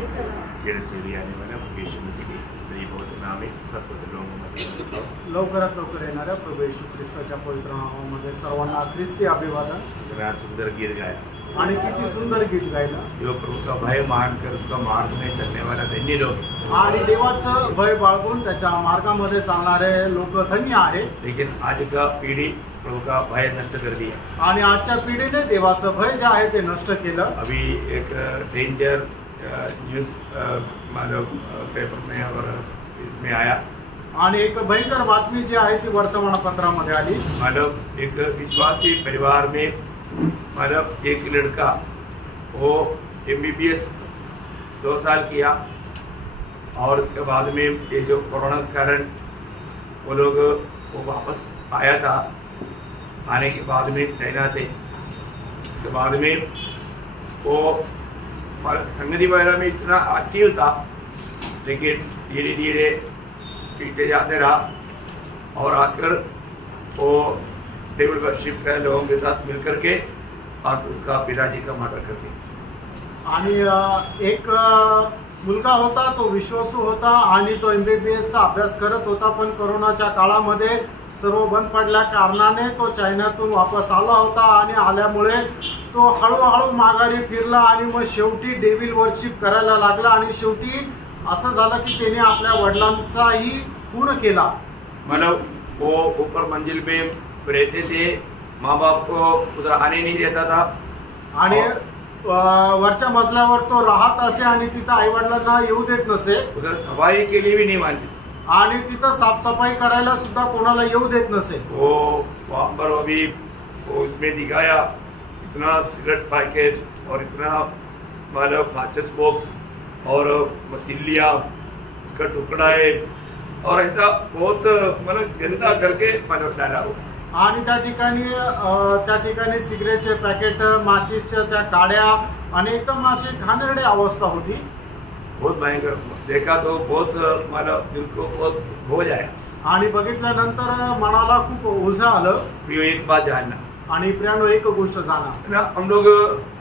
आने वाला यीशु मसीह के बहुत नाम है सबको लोगों में लवकरात लवकर येणाऱ्या प्रभू येशू ख्रिस्ताच्या पवित्र नावामध्ये सर्वांना ख्रिस्ती अभिवादन। सुंदर गीत गाया आणि किती सुंदर गीत गायलं। जो प्रभु का भय मानकर उसका मार्ग में चलने वाला धन्य लोग आणि देवाचं भय बाळगून त्याच्या मार्गामध्ये चालणारे लोक धन्य आहे। लेकिन आज का पीढ़ी प्रभु का भय नष्ट कर दिया आणि आजच्या पिढीने देवाचं भय जे आहे ते नष्ट केलं। अभी एक डेंजर न्यूज मानव पेपर में और इसमें आया आणि एक भयंकर बातमी जी आहे ती वर्तमानपत्रामध्ये आली। मानव एक विश्वासी परिवार में मानव एक लड़का वो MBBS 2 साल किया और उसके बाद में ये जो कोरोना के कारण वो वापस आया था। आने के बाद में चाइना से उसके बाद में वो संगति वगैरह में इतना एक्टिव था, लेकिन धीरे धीरे पीछे जाते रहा और आकर वो टेबल वर्शिप का लोगों के साथ मिलकर के और उसका पिताजी का मर्डर कर दिया। आणि एक मुलगा होता, तो विश्वासू होता आणि तो MBBS चा अभ्यास करत होता, पण कोरोनाच्या काळामध्ये सर्व बंद पडल्या कारणाने तो चायनातून वापस आला होता आणि आल्यामुळे तो हळूहळू माघारी फिरला आणि मग शेवटी डेव्हिल वर्शिप करायला लागला आणि शेवटी असं झालं की त्याने आपल्या वडिलांचाही खून केला। मतलब वो ऊपर मंजिल पे रहते थे, माँ बाप को उधर आने नहीं देता था आणि वरच्या मजल्यावर तो राहत असे आणि तिथं आई वडिलांना येऊ देत नसे। उधर सफाई के लिए भी नहीं मानते आणि तिथं साफसफाई करायला सुद्धा कोणाला येऊ देत नसे। वो वहाँ पर अभी वो उसमें दिखाया इतना सिगरेट पैकेट और इतना मतलब माचिस बॉक्स और तिल्लिया का टुकड़ा है और ऐसा बहुत मतलब गंदा करके मतलब डाला हो। आणि त्या ठिकाणी सिगरेटचे पॅकेट, माचिसच्या त्या काड्या आणि एकदम अशी घाणेरडी अवस्था होती। बहुत भयंकर देखा तो बहुत मतलब दिल को बहुत हो जाए आणि बघितल्यानंतर मनाला खूप ओझं आलं। एक बात जानना आणि प्रियानो एक गोष्ट जाना ना, हम लोग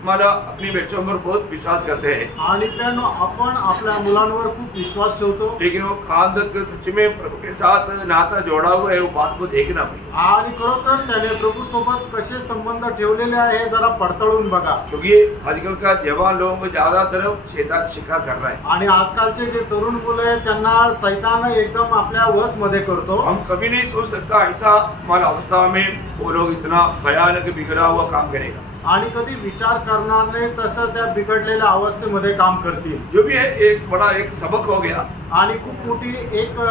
मतलब अपनी बच्चों पर बहुत विश्वास करते हैं आणि प्रियानो आपण आपल्या मुलांवर खूप विश्वास ठेवतो, लेकिन वो खान तक सच में प्रभु के साथ नाता जोड़ा हुआ है, वो बात को देखना पड़ेगा। आणि खरोखर त्याने प्रभु सोबत कसे संबंध ठेवलेले आहे जरा पडताळून बघा, क्योंकि आजकल का जवान लोगों को ज्यादातर शैतान शिकार कर रहा है आणि आजकालचे जे तरुण मुलं आहेत त्यांना शैतान एकदम आपल्या वश मध्ये करतो। हम कभी नहीं सोच सकता ऐसा हमारी अवस्था में वो लोग इतना भयानक बिगड़ा हुआ काम करेगा आणि कधी विचार करणार नाही तसं त्या बिघडलेल्या अवस्थेमध्ये काम करतील। जो भी है एक बड़ा एक सबक हो गया आणि खूप मोठी एक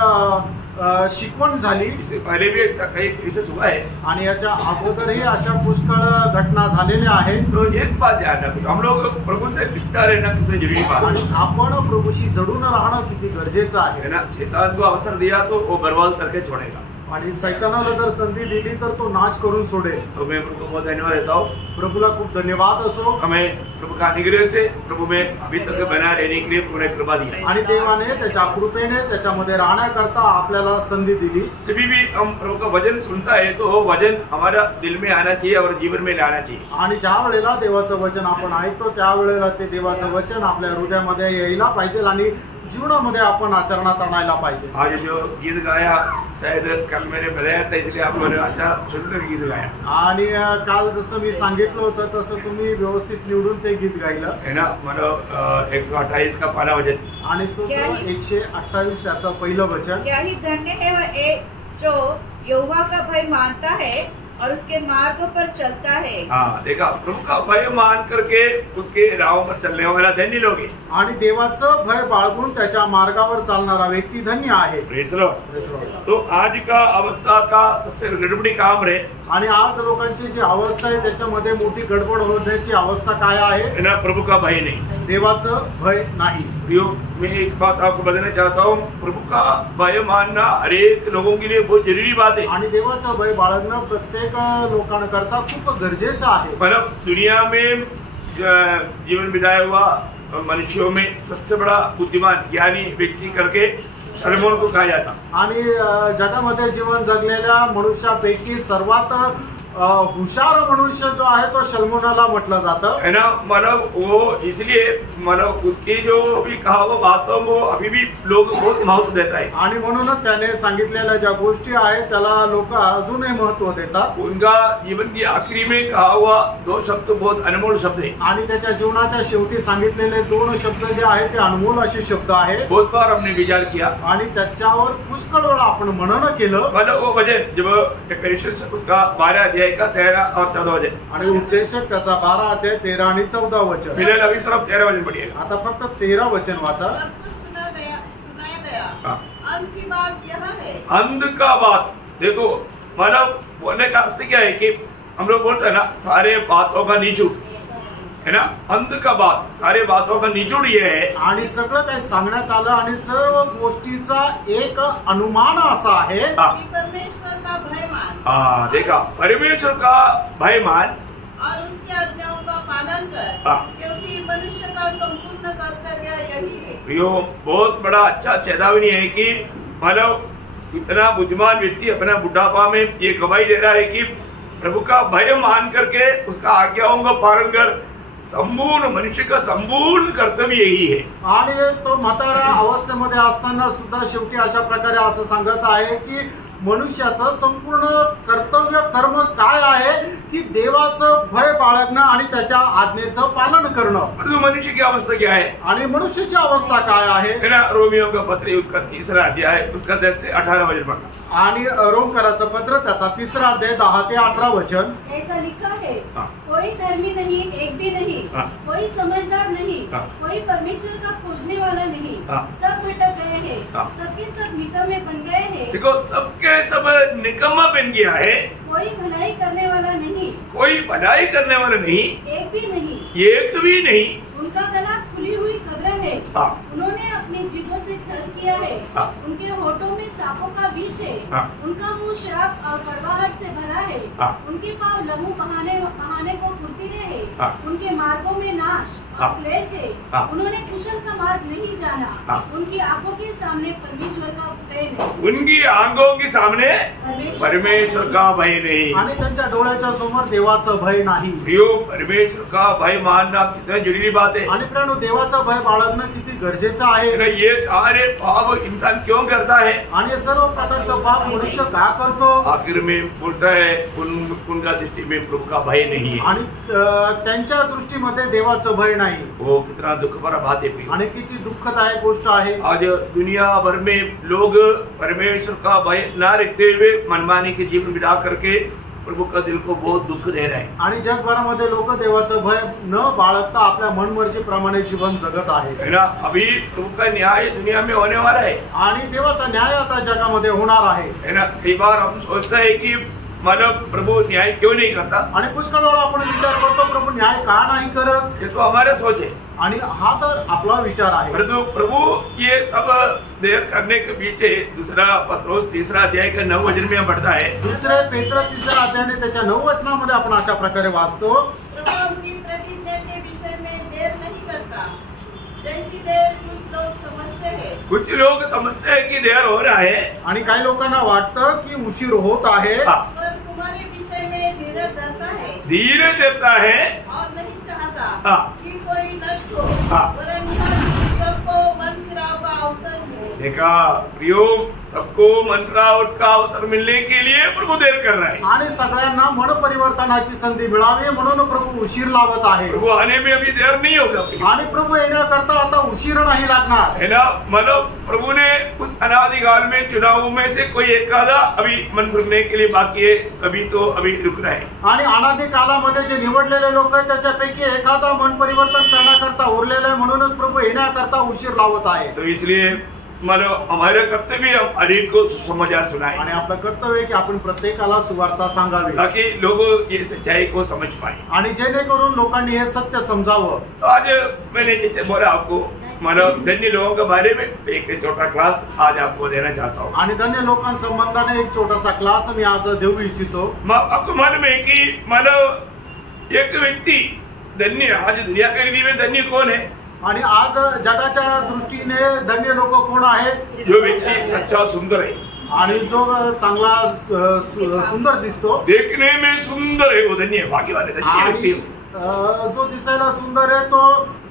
शिकवण झाली। इससे पहले भी ऐसा कई केसेस हुआ है आणि याच्या अगोदरही अशा पुष्कळ घटना झालेल्या आहेत। तो एक बात ध्यान रखो, हम लोग प्रभु से लिपटा रहना कितनी जरूरी बात आणि आपण प्रभुशी जडून राहणं किती गरजेचं आहे ना। शैतान को अवसर दिया तो वो बर्बाद करके छोड़ेगा आणि शैतानाला जर संधी दिली तर तो नाश करून सोडेल। तो मैं प्रभु को बहुत धन्यवाद देता हूँ। प्रभुला खूप धन्यवाद असो, हमें प्रभु का अनुग्रह से प्रभु में अभी तक बना रहने के लिए पूरे कृपा दी आणि देवाने त्याच्या कृपेने त्याच्यामध्ये राहण्याकरता आपल्याला संधी दिली। कभी भी हम प्रभु का वचन सुनता है तो वो वचन हमारा दिल में आना चाहिए और जीवन में लाना चाहिए। आणि ज्या वेळेला देवाचं वचन आपण ऐकतो त्यावेळेला ते देवाचं वचन आपल्या हृदयामध्ये यायला पाहिजे आणि जीवनामध्ये आपण आचरणात आणायला पाहिजे। आज जो गीत गाया शायद कल मैंने बताया था, इसलिए आप लोगों ने अच्छा सुंदर गीत गाया आणि काल जसं मी सांगितलं होतं तसं तुम्ही व्यवस्थित निवडून ते गीत गायलं है ना। मतलब 128 का पहला वचन आणि स्तोत्र 128 त्याचं पहिलं वचन, क्या ही धन्य है वह एक जो यहोवा का भय मानता है और उसके मार्ग पर चलता है। हाँ देखा, प्रभु का भय मान करके उसके राहों पर चलने वाला धन्य लोग है। आणि देवाचं भय बाळगून त्याच्या मार्गावर चालणारा व्यक्ती धन्य आहे। Praise Lord. तो आज का अवस्था का सबसे गड़बड़ी काम रहे आणि आज लोकांची जी अवस्था आहे त्याच्यामध्ये मोठी गडबड होण्याची अवस्था काय आहे ना, प्रभु का भय नहीं, देवाचं भय नाही। मैं एक बात आपको बताना चाहता हूँ, प्रभु का भय मानना हर एक लोगों के लिए बहुत जरूरी बात है आणि देवाचं भय बाळगणं प्रत्येक लोकांकरता खूप गरजेचं आहे। मतलब दुनिया में जीवन बिताया हुआ मनुष्यों में सबसे बड़ा बुद्धिमान ज्ञानी व्यक्ति करके सलोमन को कहा जाता। आणि जगामध्ये जीवन जगलेल्या मनुष्यापैकी सर्वात हुशार मनुष्य जो आहे तो शल्मोनाला म्हटलं जातं, है ना। मतलब वो इसलिए मतलब उसकी जो भी कहा वो बातों को अभी भी लोग बहुत महत्व देता है, आणि म्हणूनच त्याने सांगितलेल्या ज्या गोष्टी आहेत त्याला लोक अजूनही महत्व देतात। उनका जीवन की आखिरी में कहा हुआ 2 शब्द बहुत अनमोल शब्द है, आणि त्याच्या जीवनाच्या शेवटी सांगितलेले 2 शब्द जे आहेत ते अनमोल असे शब्द आहेत। बहुत बार हमने विचार किया आणि त्याच्यावर पुष्कळ वेळा आपण मनन केलं। मतलब वो वचन जब डेक्लेरेशन उसका 12 अध्याय का 13 और 14 वचन, आणि उपदेशक त्याचा 12 अध्याय 13 आणि 14 वचन। फिलहाल अभी सिर्फ 13 वचन पढ़िएगा। आता फक्त 13 वचन वाचा। सुनाया गया। हाँ। अंत की बात यह है। अंत का बात देखो, मतलब बोलने का अर्थ क्या है कि हम लोग बोलते हैं ना सारे बातों का निचोड़, है ना। अंत का बात सारे बातों का निचोड़ ये है, आणि सगळं काही सांगण्यात आलं आणि सर्व गोष्टीचा एक अनुमान असा आहे कि परमेश्वर का भय मान। हाँ, देखा, परमेश्वर का भय मान और उसकी आज्ञाओं का पालन कर, क्योंकि मनुष्य का संपूर्ण कर्तव्य यही है। यो बहुत बड़ा अच्छा चेतावनी है कि मतलब इतना बुद्धिमान व्यक्ति अपना बुढ़ापा में ये गवाही दे रहा है कि प्रभु का भय मान करके उसका आज्ञाओं का पालन कर, संपूर्ण मनुष्य का संपूर्ण कर्तव्य यही है। आणि तो म्हातारा अवस्थेमध्ये असताना सुद्धा शेवटी अशा प्रकारे असं सांगत आहे की मनुष्याचं संपूर्ण कर्तव्य कर्म काय आहे की देवाचं भय बाळगणं आणि त्याच्या आज्ञेचं पालन करणं। परंतु मनुष्य की अवस्था क्या है? आणि मनुष्याची अवस्था काय आहे? रोमियो का पत्र उसका 3रा अध्याय उसका 10 से 18 वचन पढ़ना। आणि रोमकराचं पत्र त्याचा 3रा अध्याय 10 ते 18 वचन। ऐसा लिखा है, कोई धर्मी नहीं, एक भी नहीं, कोई समझदार नहीं, कोई परमेश्वर का खोजने वाला नहीं, सब भटक गए हैं, सबके सब निकम्मे बन गए हैं। देखो, सबके सब निकम्मा बन गया है, कोई भलाई करने वाला नहीं, कोई भलाई करने वाला नहीं, एक भी नहीं, एक भी नहीं। उनका गला खुली हुई कब्र है, उन्होंने अपनी जीभों से छल किया है, उनके होठों में सांपों का विष है, उनका मुंह श्राप और कड़वाहट से भरा है, उनके पांव लहू बहाने को फुर्तीले है, उनके मार्गों में नाश और क्लेश है, उन्होंने कुशल का मार्ग नहीं जाना, उनकी आंखों के सामने परमेश्वर का भय नहीं, उनकी आंखों के सामने परमेश्वर का भय नहीं, आणि त्यांच्या डोळ्याच्या समोर देवाचं भय नाही। परमेश्वर का भय मानना कितना जरूरी बात है। आणि प्रियानो, देवाचं भय बाळगणं किती गरजेचं आहे। ये सारे पाप इंसान क्यों करता है? आणि सर्व प्रकारचं पाप मनुष्य का करतो? आखिर में बोलता है उनका दृष्टि में प्रभु का भय नहीं है, आणि त्यांच्या दृष्टीमध्ये देवाचं भय नाही। वो कितना दुख भरा बात है। आणि किती दुःखदायक गोष्ट आहे। आज दुनिया भर में लोग परमेश्वर का भय न रखते हुए मनमानी के जीवन बिता करके प्रभु का दिल को बहुत दुख दे रहे हैं। आणि जगभरामध्ये लोक देवाचं भय न बाळगता आपल्या मनमर्जीप्रमाणे जीवन जगत आहे, है ना। अभी प्रभु का न्याय दुनिया में होने वाला है, आणि देवाचा न्याय आता जगामध्ये होणार आहे, है ना। कई बार हम सोचते हैं कि मतलब प्रभु न्याय क्यों नहीं करता, आणि पुष्कळ वेळा आपण विचार करतो प्रभु न्याय का नाही करत। ये तो हमारा सोच है, आणि हा तर आपला विचार आहे। परंतु प्रभु ये सब देर करने के पीछे 2 पत्रोस 3रा अध्याय का 9 वचन में हम पढ़ता है। 2 पेत्र 3रा अध्याय त्याच्या 9 वचनामध्ये आपण अशा प्रकारे वाचतो, प्रभु अपनी प्रतिज्ञा के विषय में देर नहीं करता, जैसी देर कुछ लोग समझते हैं। कुछ लोग समझते हैं कि देर हो रहा है, आणि काही लोकांना वाटतं की उशीर होत आहे, पर तुम्हारे विषय में धीरज धरता है, धीरज देता है और नहीं चाहता कि कोई नष्ट हो, वरन यह सबको मन फिराव का अवसर मिले। देखा प्रियो, सबको मंत्रावट का अवसर मिलने के लिए प्रभु देर कर रहा है, आणि सगळ्यांना मन परिवर्तनाची संधी मिळावी म्हणून प्रभु उशीर लावत आहे। प्रभु आने में अभी देर नहीं होगा, आणि प्रभु येण्याकरता आता उशीर नाही लागणार, है ना। मतलब प्रभु ने उस अनादिकाल में चुनावों में से कोई एक आधा अभी मन फिरने के लिए बाकी है, अभी तो अभी रुक रहा है। आणि अनादि कालामध्ये जे निवडलेले लोक आहेत त्याच्यापैकी एखादा मन परिवर्तन करण्याकरता उरलेला आहे, म्हणूनच प्रभु येण्याकरता उशीर लावत आहे। तो इसलिए मतलब हमारे कर्तव्य हम हरेक को सुसमाचार सुनाएं, आणि आपलं कर्तव्य आहे की आपण प्रत्येकाला सुवार्ता सांगावी, ताकि लोग ये सच्चाई को समझ पाए, आणि जेणेकरून लोकांनी हे सत्य समजावं। तो आज मैंने जैसे बोला आपको, मतलब धन्य लोगों के बारे में एक छोटा क्लास आज आपको देना चाहता हूँ, आणि धन्य लोकांसंबंधाने एक छोटासा क्लास मी आज देऊ इच्छितो। आपको मालूम है कि मतलब एक व्यक्ति धन्य, आज दुनिया के लिए धन्य कौन है? आणि आज जगाच्या दृष्टीने धन्य लोक कोण आहेत? जो व्यक्ती सच्चा सुंदर आहे, आणि जो चांगला सुंदर दिसतो, देखने में सुंदर है वो धन्य है, भाग्यवान है, धन्य व्यक्ति है। जो दिसायला सुंदर आहे तो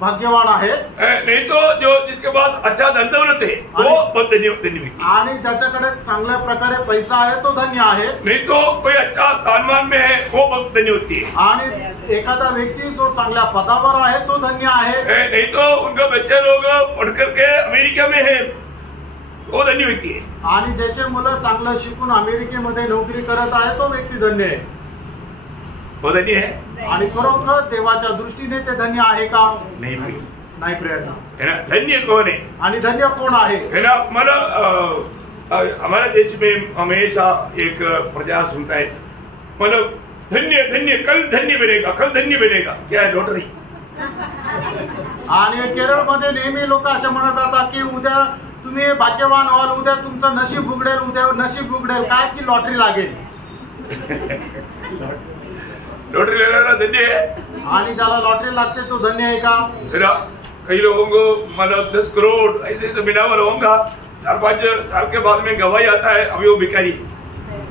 भाग्यवान आहे। नहीं तो जो जिसके पास अच्छा धन दौलत है वो बहुत धन्य व्यक्ति, आणि ज्याच्याकडे चांगल्या प्रकारे पैसा आहे तो धन्य आहे। नहीं तो कोई अच्छा स्थानमान में है वो बहुत धन्य व्यक्ति है। आणि एखादा व्यक्ती जो चांगल्या पदावर आहे तो धन्य आहे। नहीं तो उनके बच्चे लोग पढ़ करके अमेरिका में है वो धन्य व्यक्ति है। आणि ज्याचे मुलं चांगलं शिकून अमेरिकेमध्ये नोकरी करत आहे तो व्यक्ती धन्य आहे, वो धन्य है। आणि खरोखर देवाच्या दृष्टीने ते धन्य आहे का? नाही प्रेरणा है ना। धन्य कौन है? आणि धन्य कोण आहे? है ना। मला हमारे देश में हमेशा एक प्रजा सुनता है, मतलब धन्य धन्य, कल धन्य बनेगा, कल धन्य बनेगा। क्या है? लॉटरी। आणि केरळमध्ये नेहमी लोक असे म्हणत असतात की उद्या तुम्ही भाग्यवान व्हाल, उद्या तुमचं नशीब उघडेल, उद्या नशीब उघडेल, काय की लॉटरी लागेल। लॉटरी लेना धन्य है। आणि ज्याला लॉटरी लागते तो धन्य आहे का? कई लोगों को मतलब 10 करोड़ ऐसे मिला हुआ लोगों का 4-5 साल के बाद में गवाही आता है, अभी वो भिखारी।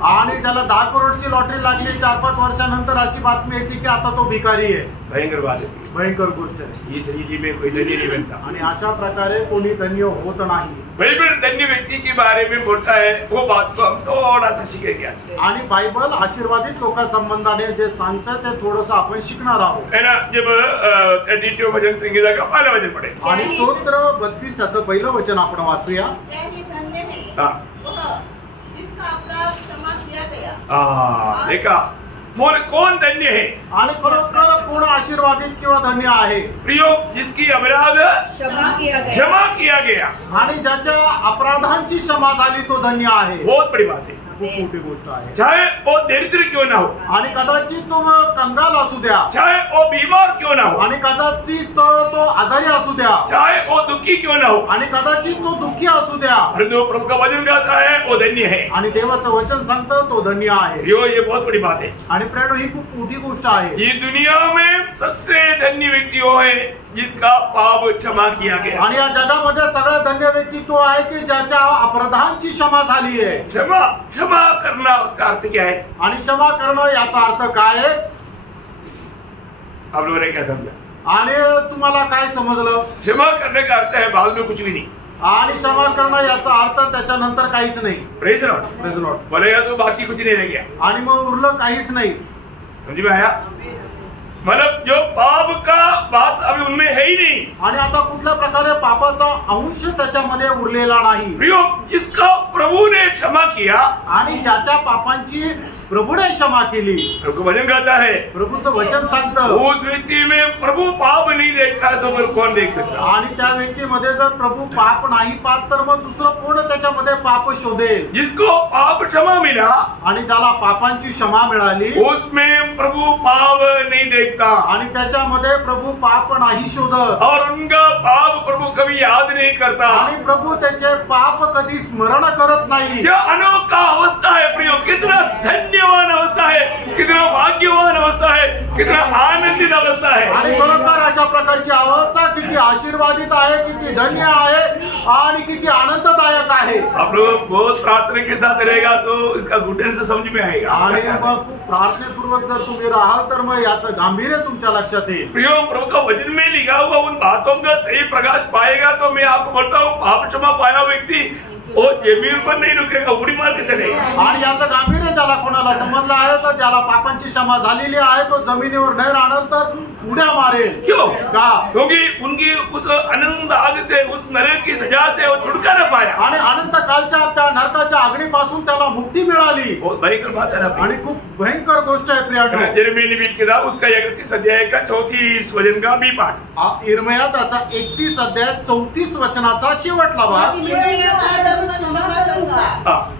आणि ज्याला 10 करोडची लॉटरी लागली 4-5 वर्षानंतर अशी बातमी येते की आता तो भिकारी आहे। भयंकर बात है, भयंकर गोष्ट आहे। इस रीति में कोई धन्य नहीं बनता। आणि अशा प्रकारे कोणी धन्य होत नाही। बाइबल धन्य व्यक्ति के बारे में बोलता है, वो बात को हम थोड़ा सा सीखेंगे आज। आणि बायबल आशीर्वादित लोकांसंबंधाने जे सांगतं ते थोडंसं आपण शिकणार आहोत, है ना। जब 32 भजन संगीता का पहला वचन पढ़े, आणि स्तोत्र 32 त्याचं पहिलं वचन आपण वाचूया। देखा कौन धन्य है? आणि खरोखर कोण आशीर्वादित किंवा धन्य आहे? प्रियो, जिसकी अपराध क्षमा किया गया आणि ज्याच्या अपराधांची क्षमा झाली तो धन्य आहे। बहुत बड़ी बात है। खूप मोठी गोष्ट आहे। चाहे वो दरिद्र क्यों ना हो, आणि कदाचित तो कंगाल असू द्या, चाहे वो बीमार क्यों ना हो, आणि कदाचित तो आजारी असू द्या, चाहे वो दुखी क्यों ना हो, आणि कदाचित तो दुःखी असू द्या, जो प्रभु का वचन गाता है वो धन्य है। आणि देवाचं वचन सांगतं तो धन्य आहे। ये बहुत बड़ी बात है। आणि प्रेरणा ही खूप मोठी गोष्ट आहे। ये दुनिया में सबसे धन्य व्यक्ति वो है जिसका पाप क्षमा किया गया। आणि या जगामध्ये सगळ्यात धन्य व्यक्ती तो आहे की ज्याच्या अपराधांची क्षमा झाली आहे। क्षमा करना उसका अर्थ क्या है? आणि क्षमा करणं याचा अर्थ काय आहे? आप लोगों ने क्या समझा? आणि तुम्हाला काय समजलं? क्षमा करने का अर्थ है बाद में कुछ भी नहीं। आणि क्षमा करणं याचा अर्थ त्याच्यानंतर काहीच नाही। Praise Lord, praise Lord. बोलेगा तो बाकी कुछ नहीं रह गया। आणि मग उरलं काहीच नाही। समझ में आया? मतलब जो पाप का बात अभी उनमें है ही नहीं। आणि आता कुठल्या प्रकारे पापाचा अंश त्याच्यामध्ये उरलेला नाही। प्रियो, जिसका प्रभु ने क्षमा किया, आणि ज्याच्या पापांची प्रभूने क्षमा केली, प्रभु वचन कहता है, प्रभूचं वचन सांगतं, उस व्यक्ति में प्रभु पाप नहीं देखता तो फिर कौन देख सकता? आणि त्या व्यक्तीमध्ये जर प्रभू पाप नाही पाहत तर मग दुसरं कोण त्याच्यामध्ये पाप शोधेल? जिसको पाप क्षमा मिला, आणि ज्याला पापांची क्षमा मिळाली, उसमें प्रभु पाप नहीं देखता, आणि त्याच्यामध्ये प्रभू पाप नाही शोधत, और उनका पाप प्रभु कभी याद नहीं करता, आणि प्रभू त्याचे पाप कधी स्मरण करत नाही। यह अनोखा अवस्था है प्रियो। कितना धन्यवान अवस्था है, कितना भाग्यवान अवस्था है, कितना आनंदित अवस्था है। आणि बरोबर अशा प्रकारची अवस्था किती आशीर्वादित आहे, किती धन्य आहे, आणि किती आनंददायक आहे। आप लोग बहुत प्रार्थना के साथ रहेगा तो इसका गुडनेस समझ में आएगा। आणि मग खूप प्रार्थनेपूर्वक जर तुम्ही राहाल तर मग याचं गांभीर्य तुमच्या लक्षात येईल। प्रियो, प्रभु का वचन में लिखा हुआ उन बातों का सही प्रकाश पाएगा तो मैं आपको बोलता हूँ, पाप क्षमा पाया व्यक्ति वो जमीन पर नहीं रुकेगा, उडी मार के चलेगा। आणि याचं गांभीर्य ज्याला कोणाला समजलं आहे तर ज्याला पापांची क्षमा झालेली आहे तो जमिनीवर नाही राहणार तर उड्या मारेल। क्यों? का? क्योंकि उनकी उस अनंत आग से, उस नरक की सजा से वो छुटकारा पाया, आणि अनंत कालच्या त्या नरकाच्या आगीपासून त्याला मुक्ती मिळाली। बहुत भयंकर बात है ना। आणि खूप भयंकर गोष्ट आहे प्रियानो। यिर्मयाह नबी की किताब उसका 31 अध्याय का 34 वचन का बी पाठ। यिर्मयाह त्याचा 31 अध्याय 34 वचनाचा शेवटला भाग।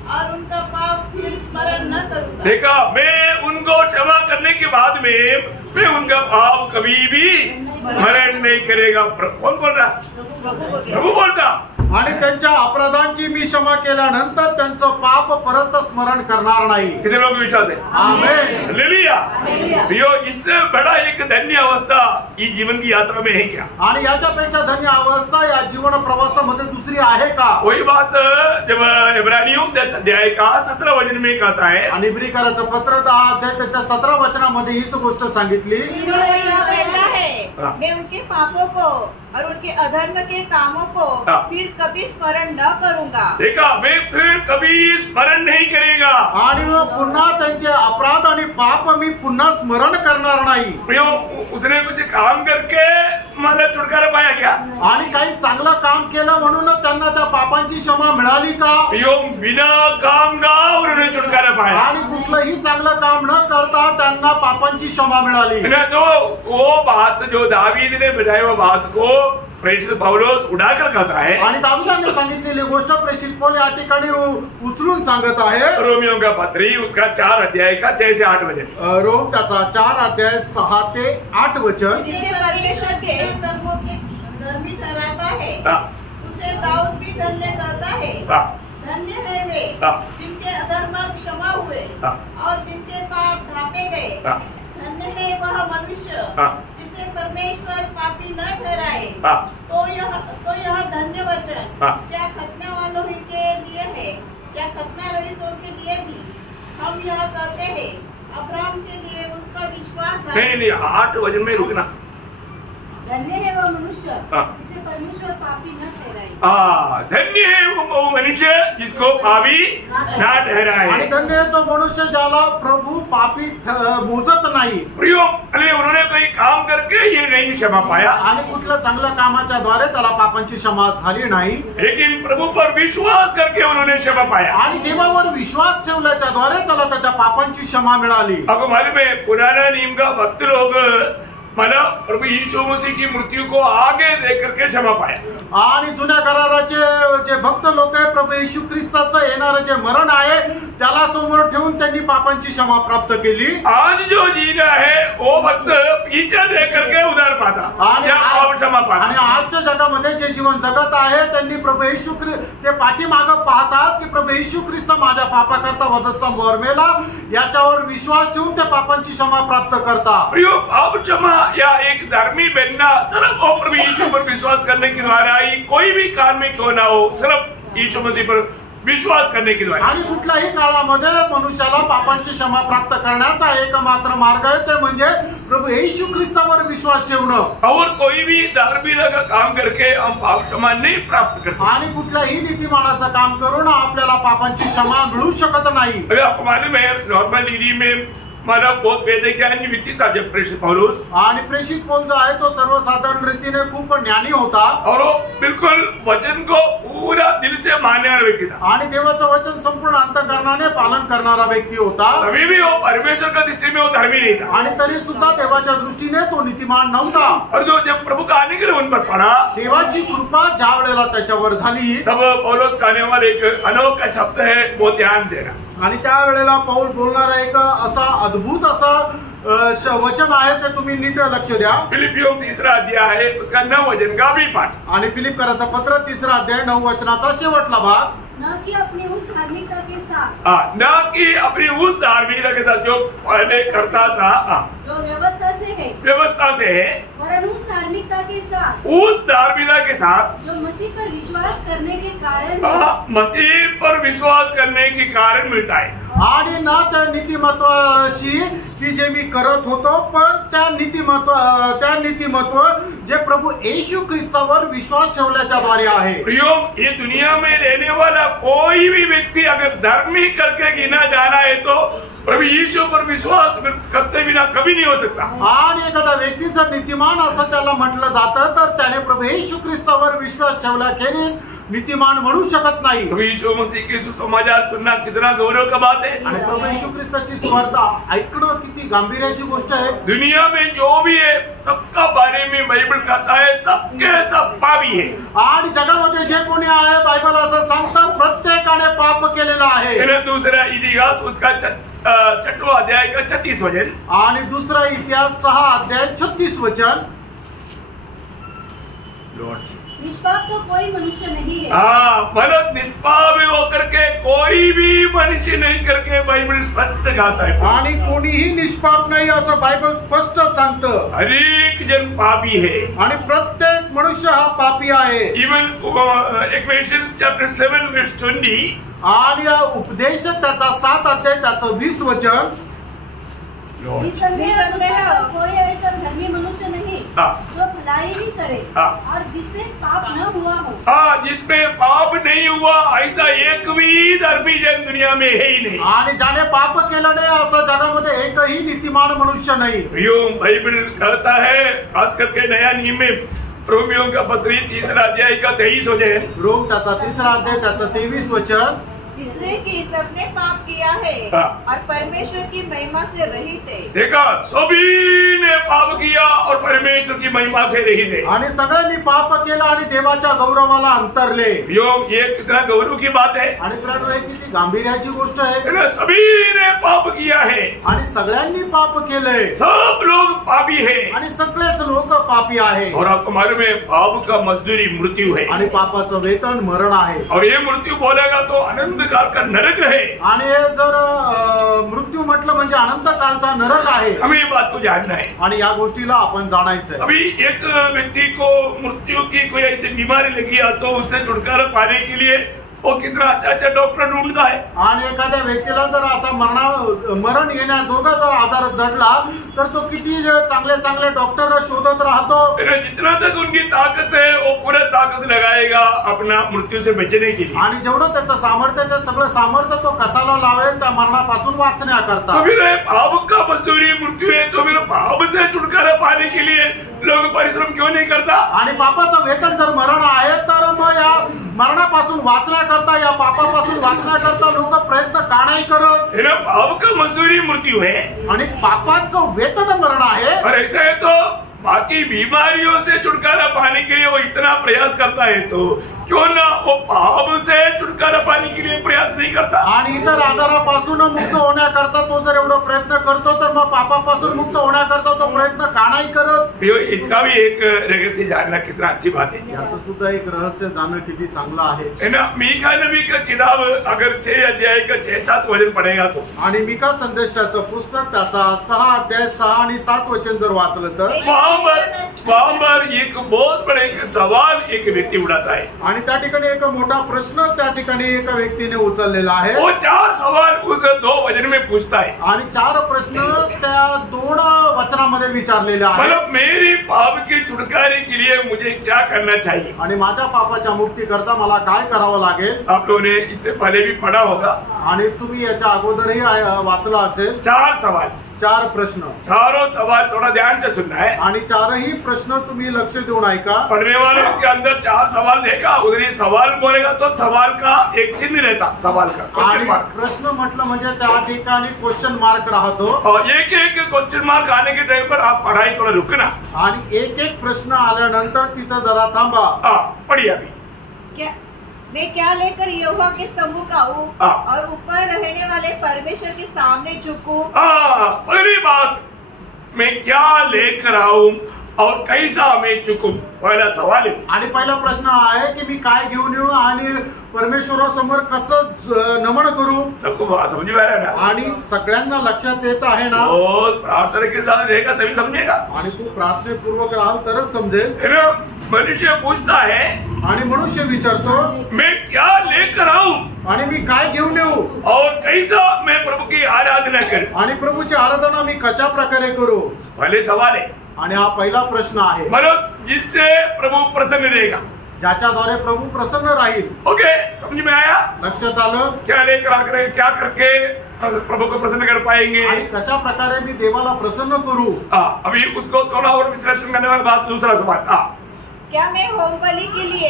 और उनका पाप फिर स्मरण न करूंगा। देखा, मैं उनको क्षमा करने के बाद में मैं उनका पाप कभी भी स्मरण नहीं करेगा। कौन बोल रहा? प्रभु बोलता। आणि त्यांच्या अपराधांची मी क्षमा केल्यानंतर त्यांचं पाप परत स्मरण करणार नाही. किती लोग विश्वास है? आमेन. हालेलुया. प्रियो, इससे बड़ा एक धन्य अवस्था इस जीवन की यात्रा में है क्या? आणि याच्यापेक्षा धन्य अवस्था या जीवन प्रवासामध्ये दुसरी आहे का? वही बात जब इब्रानियों 10 अध्याय का 17 वचन में कहता है, आणि इब्रिकराचं पत्र 10 अध्याय त्याच्या 17 वचनामध्ये हीच गोष्ट सांगितली. कहता है, मैं उनके पापों को और उनके अधर्म के कामों को फिर कभी स्मरण न करूंगा. देखा, वे फिर कभी स्मरण नहीं करेगा. आणि मग पुन्हा त्यांचे अपराध आणि पाप मी पुन्हा स्मरण करणार नाही. प्रियो, उसने कुछ काम करके मला छुटकारा पाया क्या? आणि काही चांगलं काम केलं म्हणून त्यांना त्या पापांची क्षमा मिळाली का? प्रियो, बिना काम का उन्होंने छुटकारा पाया. आणि कुठलंही चांगलं काम न करता त्यांना पापांची क्षमा मिळाली. तो वो बात जो दावीद ने बताई, वो बात को प्रेषित पौलुस उड़ाकर कहता है. आणि दाविदाने सांगितलेली गोष्ट प्रेषित पौल या ठिकाणी उचलून सांगत आहे. रोमियो का पत्री उसका 4 अध्याय का 6 से 8 वचन. रोम त्याचा 4 अध्याय 6 ते 8 वचन. जिसे परमेश्वर के कर्मों के धर्मी ठहराता है, हाँ. उसे दाऊद भी धन्य करता है. हाँ. धन्य है वे जिनके अधर्म क्षमा हुए और जिनके पाप ढांपे गए. धन्य है वह मनुष्य जिसे परमेश्वर पापी न ठहराए. तो यह धन्य वचन क्या खतना वालों ही के लिए है, क्या खतना रहितों के लिए भी हम यह कहते हैं. अब्राहम के लिए उसका विश्वास नहीं, 8 वचन में रुकना. धन्य है वह मनुष्य जिसे परमेश्वर पापी न ठहराए. धन्य है वो मनुष्य जिसको पापी ना ठहराए. आणि धन्य है तो मनुष्य ज्याला प्रभू पापी मोजत नाही. प्रियो, उन्होंने कोई काम करके ये नहीं क्षमा पाया. आणि कुठल्या चांगल्या कामाच्या द्वारे त्याला पापांची क्षमा झाली नाही. लेकिन प्रभु पर विश्वास करके उन्होंने क्षमा पाया. आणि देवावर विश्वास ठेवल्याच्या द्वारे त्याला त्याच्या पापांची क्षमा मिळाली. आपको मालूम है, पुराना नियम का भक्त लोग मतलब प्रभु यीशु मसीह की मृत्यु को आगे देख करके क्षमा पाया. आणि जुन्या कराराचे जे भक्त लोक आहे, प्रभू येशू ख्रिस्ताचं येणारं जे मरण आहे त्याला समोर ठेवून त्यांनी पापांची क्षमा प्राप्त केली. आज जो जीना है वो भक्त पीछे देख करके उधार पाता आणि क्षमा पाता. आणि आजच्या जगामध्ये जे जीवन जगत आहे त्यांनी प्रभू येशू ते पाठीमागं पाहतात की प्रभू येशू ख्रिस्त माझ्या पापाकरता वधस्तंभावर मेला, याच्यावर विश्वास ठेवून ते पापांची क्षमा प्राप्त करतात. अब क्षमा या एक धर्मी बनना सिर्फ प्रभु यीशु पर विश्वास करने के द्वारा ही, कोई भी काम में क्यों ना हो, सिर्फ यीशु मसीह पर विश्वास करने के द्वारा. आणि कुठल्याही काळामध्ये मनुष्याला पापांची क्षमा प्राप्त करण्याचा एकमात्र मार्ग आहे, ते म्हणजे प्रभू येशू ख्रिस्तावर विश्वास ठेवणं. और कोई भी धार्मिकता का काम करके हम पाप क्षमा नहीं प्राप्त कर सकते. आणि कुठल्याही नीतिमानाचं काम करून आपल्याला पापांची क्षमा मिळू शकत नाही. अभी आपको मालूम है, नॉर्मल डिग्री में मला बहुत वेदज्ञानी व्यक्ती था जब प्रेषित पौलुस. आणि प्रेषित पौल जो आहे तो सर्वसाधारण रीतीने खूप ज्ञानी होता और वो बिल्कुल वचन को पूरा दिल से मानने वाला व्यक्ती था. आणि देवाचं वचन संपूर्ण अंतःकरणाने पालन करणारा व्यक्ती होता. तभी भी वो परमेश्वर का दृष्टि में वो धर्मी नहीं था. आणि तरी सुद्धा देवाच्या दृष्टीने तो नीतिमान नव्हता. और जो जब प्रभु का अनुग्रह उन पर पड़ा, देवाची कृपा ज्या वेळेला त्याच्यावर झाली, तब पौलुस कहने वाला एक अनोखा शब्द है, वो ध्यान देना. आणि त्या वेळेला पौल बोलणारा एक असा अद्भुत असा वचन आहे, ते तुम्ही नीट लक्ष द्या. फिलिपियों 3 अध्याय है, उसका 9 वचन का भी पाठ. आणि फिलिपकराचं पत्र 3 अध्याय 9 वचनाचा शेवटला भाग. न कि अपनी उस धार्मिकता के साथ, न कि अपनी उस धार्मिकता के साथ जो पहले करता था, जो व्यवस्था से है, वरन उस धार्मिकता के साथ, उस धार्मिकता के साथ जो मसीह पर विश्वास करने के कारण, मसीह पर विश्वास करने के कारण मिळता आहे. आणि ना त्या नीतिमत्वाशी की जे मी करत होतो, पण त्या नीतिमत्व जे प्रभु येशू ख्रिस्तावर विश्वास ठेवल्याच्या द्वारे आहे. प्रियो, ये दुनिया में रहने वाला कोई भी व्यक्ति अगर धर्मी करके गिना जाना है तो प्रभु यीशु पर विश्वास करते बिना कभी नहीं हो सकता. आणि एखादा व्यक्ती जर नीतिमान असं त्याला म्हटलं जातं, तर त्याने प्रभू येशू ख्रिस्तावर विश्वास ठेवल्याखेरीज नीतिमान म्हणू शकत नाही. प्रभु यीशु मसीह के सुसमाचार सुनना कितना गौरव का बात है. आणि प्रभू येशू ख्रिस्ताची सुवार्ता ऐकणं किती गांभीर्याची गोष्ट आहे. दुनिया में जो भी है सबका बारे में बाइबल कहता है सबके सब पापी है. आणि जगामध्ये जे कोणी आहे, बायबल असं सांगतं प्रत्येकाने पाप केलेलं आहे. दूसरा इतिहास उसका 6 अध्याय का 36 वचन. आणि दुसरा इतिहास 6 अध्याय 36 वचन. Lord Jesus. निष्पाप तो कोई मनुष्य नहीं है। मतलब निष्पाप होकर के कोई भी मनुष्य नहीं करके बाइबल स्पष्ट कहता है। आणि कोणीही निष्पाप नाही असं बायबल स्पष्ट सांगतं। हर एक जन पापी है आणि प्रत्येक मनुष्य हा पापी आहे। इवन इफेसियन्स चॅप्टर 7 वर्स 20 आणि उपदेश त्याचा 7 अध्याय त्याचं 20 वचन, निसंदेह कोई ऐसा धर्मी मनुष्य नहीं जो भलाई ही करे और जिससे पाप न हुआ हो। जिसमें पाप नहीं हुआ ऐसा एक भी धर्मी जन दुनिया में है ही नहीं। आणि ज्याने पाप केलं नाही असं जगामध्ये एकही नीतिमान मनुष्य नाही। यो बाइबल कहता है, खास करके नया नियम में रोमियो का पत्री 3 अध्याय का 23 वचन, रोम त्याचा 3 अध्याय त्याचं 23 वचन, इसलिए कि सबने पाप किया है और परमेश्वर की महिमा से रहित है। देखा, सभी ने पाप किया और परमेश्वर की महिमा से रहित है। आणि सगळ्यांनी पाप केलं आणि देवाच्या गौरवाला अंतरले। ये कितना गौरव की बात है आणि मित्रांनो, हे किती गांभीर्याची गोष्ट आहे। सभी ने पाप किया है आणि सगळ्यांनी पाप केले, सब लोग पापी है आणि सगळेच लोक पापी आहे। और आपको मालूम है पाप का मजदूरी मृत्यू है आणि पापाचं वेतन मरण आहे। और ये मृत्यू बोलेगा तो अनंत काल का नरक है। आणि जर मृत्यू म्हटलं म्हणजे अनंत कालचा नरक आहे। हमें ये बात को जानना है आणि या गोष्टीला आपण जाणायचं आहे। अभी एक व्यक्ति को मृत्यु की कोई ऐसी बीमारी लगी है तो उससे छुटकारा पाने के लिए वो कितना अच्छा डॉक्टर ढूंढता है। आणि एखाद्या व्यक्तीला जर असा मरण येण्याजोगा जर आजार जडला तर तो किती चांगले डॉक्टर शोधत राहतो। जितना तक उनकी ताकत है वो पूरा ताकद लगाएगा अपना मृत्यू से बचने के लिए। आणि जेवढं त्याचं सामर्थ्य, ते सगळं सामर्थ्य तो कसाला लावेल त्या मरणापासून वाचण्याकरता। तो फिर पाप का मजदूरी मृत्यू है, तो फिर पाप से छुटकारा पाने के लिए लोग परिश्रम क्यों नहीं करता? आणि पापाचं वेतन जर मरण आहे तर मग या मरणापासून वाचण्याकरता, या पापापासून वाचण्याकरता लोक प्रयत्न का नाही करत? पाप का मजदूरी मृत्यू है आणि पापाचं वेतन मरण आहे। और ऐसा है तो बाकी बीमारियों से छुटकारा पाने के लिए वो इतना प्रयास करता है तो क्यों ना वो पाप से छुटकारा पाने के लिए प्रयास नहीं करता? आणि इतर आजारापासून मुक्त होण्याकरता तो जर एवढा प्रयत्न करतो तर मग पापापासून मुक्त होण्याकरता तो प्रयत्न का नाही करत? इसका भी एक रहस्य जानना कितना अच्छी बात है। याचं सुद्धा एक रहस्य जाणणं किती चांगलं आहे। मीका नबी का किताब अगर 6 अध्याय का 6-7 वचन पढ़ेगा तो, आणि मीका संदेष्टाचं पुस्तक त्याचा 6 अध्याय 6 आणि 7 वचन जर वाचलं तर वहां पर एक बहुत बड़ा एक सवाल एक व्यक्ति उठाता है। आणि त्या ठिकाणी एक मोठा प्रश्न त्या ठिकाणी एका व्यक्तीने उचललेला आहे। वो 4 सवाल उस 2 वचन में पूछता है आणि 4 प्रश्न त्या 2 वचनामध्ये विचारलेले आहेत। मतलब मेरी पाप के छुटकारे के लिए मुझे क्या करना चाहिए आणि माझ्या पापाच्या मुक्ती करता मला काय करावं लागेल? आप लोगों ने इससे पहले भी पढ़ा होगा आणि तुम्ही याच्या अगोदरही वाचला असेल। 4 सवाल, 4 प्रश्न, चारों सवाल थोड़ा ध्यान से सुनना है आणि 4ही प्रश्न तुम्ही लक्ष देऊन ऐका। पढ़ने वाले इसके अंदर 4 सवाल देगा, उधर ही सवाल बोलेगा तो सवाल का एक चिन्ह रहता, सवाल का आणि प्रश्न म्हटलं म्हणजे त्या ठिकाणी क्वेश्चन मार्क राहतो। और एक क्वेश्चन मार्क आने के टाइम पर आप पढ़ाई थोड़ा रुकना आणि एक प्रश्न आल्यानंतर तिथं जरा थांबा। पढ़िए अभी। क्या मैं क्या लेकर यहोवा के सम्मुख आऊं और ऊपर रहने वाले परमेश्वर के सामने झुकूं? पहली बात, मैं क्या लेकर आऊं और कैसा मैं झुकूं, पहिला सवाल आहे। आणि पहिला प्रश्न आहे की मी काय घेऊन येऊ आणि परमेश्वरासमोर कसं नमन करू? सबको समझ में आ रहा है ना? आणि सगळ्यांना लक्षात येत आहे ना? बहुत प्रार्थना के साथ रहेगा तभी समझेगा। आणि तू प्रार्थनेपूर्वक राहाल तरच समजेल। मनुष्य पूछता है आणि मनुष्य विचारतो मैं क्या लेकर आऊं आणि मी काय घेऊन येऊ और कैसा मैं प्रभु की आराधना करूं, आणि प्रभूची आराधना मी कशा प्रकारे करू? पहले सवाल है। आणि हा पहिला प्रश्न आहे, मतलब जिससे प्रभु प्रसन्न रहेगा, ज्याच्याद्वारे प्रभु प्रसन्न राहील। ओके, समझ में आया? लक्षात आलं? क्या लेकर आकर क्या करके प्रभु को प्रसन्न कर पाएंगे आणि कशा प्रकारे मी देवाला प्रसन्न करू? अभी उसको थोड़ा और विश्लेषण करने वाली बात। दूसरा सवाल, क्या मैं होम बलि के लिए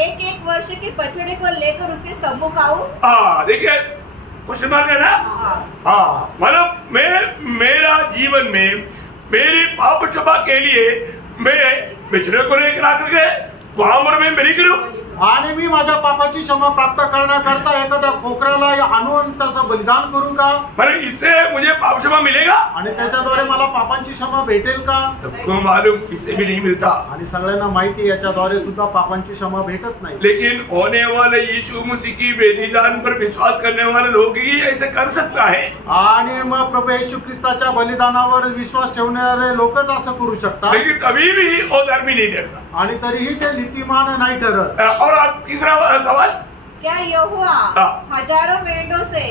1 वर्ष के बछड़े को लेकर उनके सम्मुख आऊं? देखिए क्वेश्चन मार्क है ना। मतलब मेरा जीवन में मेरी पाप क्षमा के लिए मैं बछड़े को लेकर आकर के वहां पर मैं बलि करूं। आणि मी माझ्या पापाची क्षमा प्राप्त करण्याकरता एखाद्या खोकऱ्याला आणून त्याचं बलिदान करू का? पर इससे मुझे पाप क्षमा मिलेगा? आणि त्याच्याद्वारे मला पापांची क्षमा भेटेल का? सबको मालूम इससे भी नहीं मिलता। आणि सगळ्यांना माहिती याच्याद्वारे सुद्धा पापांची क्षमा भेटत नाही। लेकिन होने वाले यीशु मसीह की बलिदान पर विश्वास करने वाले लोग ही ऐसे कर सकता है। आणि मग प्रभू येशू ख्रिस्ताच्या बलिदानावर विश्वास ठेवणारे लोकच असं करू शकतात। लेकिन कभी भी वो धर्मी नहीं ठहरता। आणि तरीही ते नीतिमान नाही ठरत। और अब तीसरा सवाल, क्या यहोवा हजारों मेंढों से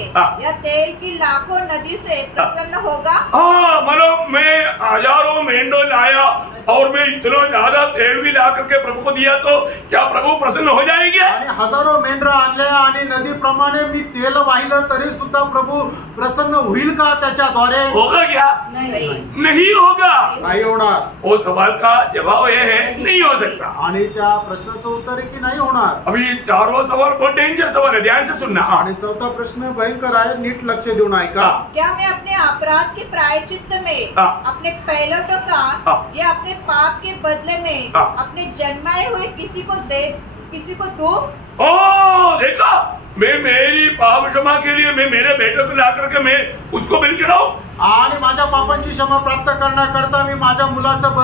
या तेल की लाखों नदी से प्रसन्न होगा? हाँ, मतलब मैं हजारों मेंढों लाया और मैं इतना ज्यादा तेल भी ला करके प्रभु को दिया तो क्या प्रभु प्रसन्न हो जाएंगे? आणि हजारो मेंढरा आणल्या आणि नदीप्रमाणे मी तेल वाहिलं तरी सुद्धा प्रभू प्रसन्न होईल का त्याच्याद्वारे? होगा क्या? नहीं होगा। नाही होणार। वो सवाल का जवाब ये है, नहीं हो सकता। आणि त्या प्रश्नाचं उत्तर आहे की नाही होणार। अभी चारवा सवाल बहुत डेंजर सवाल है, ध्यान से सुनना। आणि चौथा प्रश्न भयंकर आहे, नीट लक्ष देऊन ऐका। क्या मैं अपने अपराध के प्रायश्चित्त में अपने पहलौठों का या अपने पाप के बदले में अपने जन्माए हुए किसी को दूं? ओ देखा, मैं मेरी पाप क्षमा के लिए मैं मेरे बेटे को ला करके मैं उसको बलि चढ़ाऊं? आणि माझ्या पापांची क्षमा प्राप्त करण्याकरता मी माझ्या मुलाचं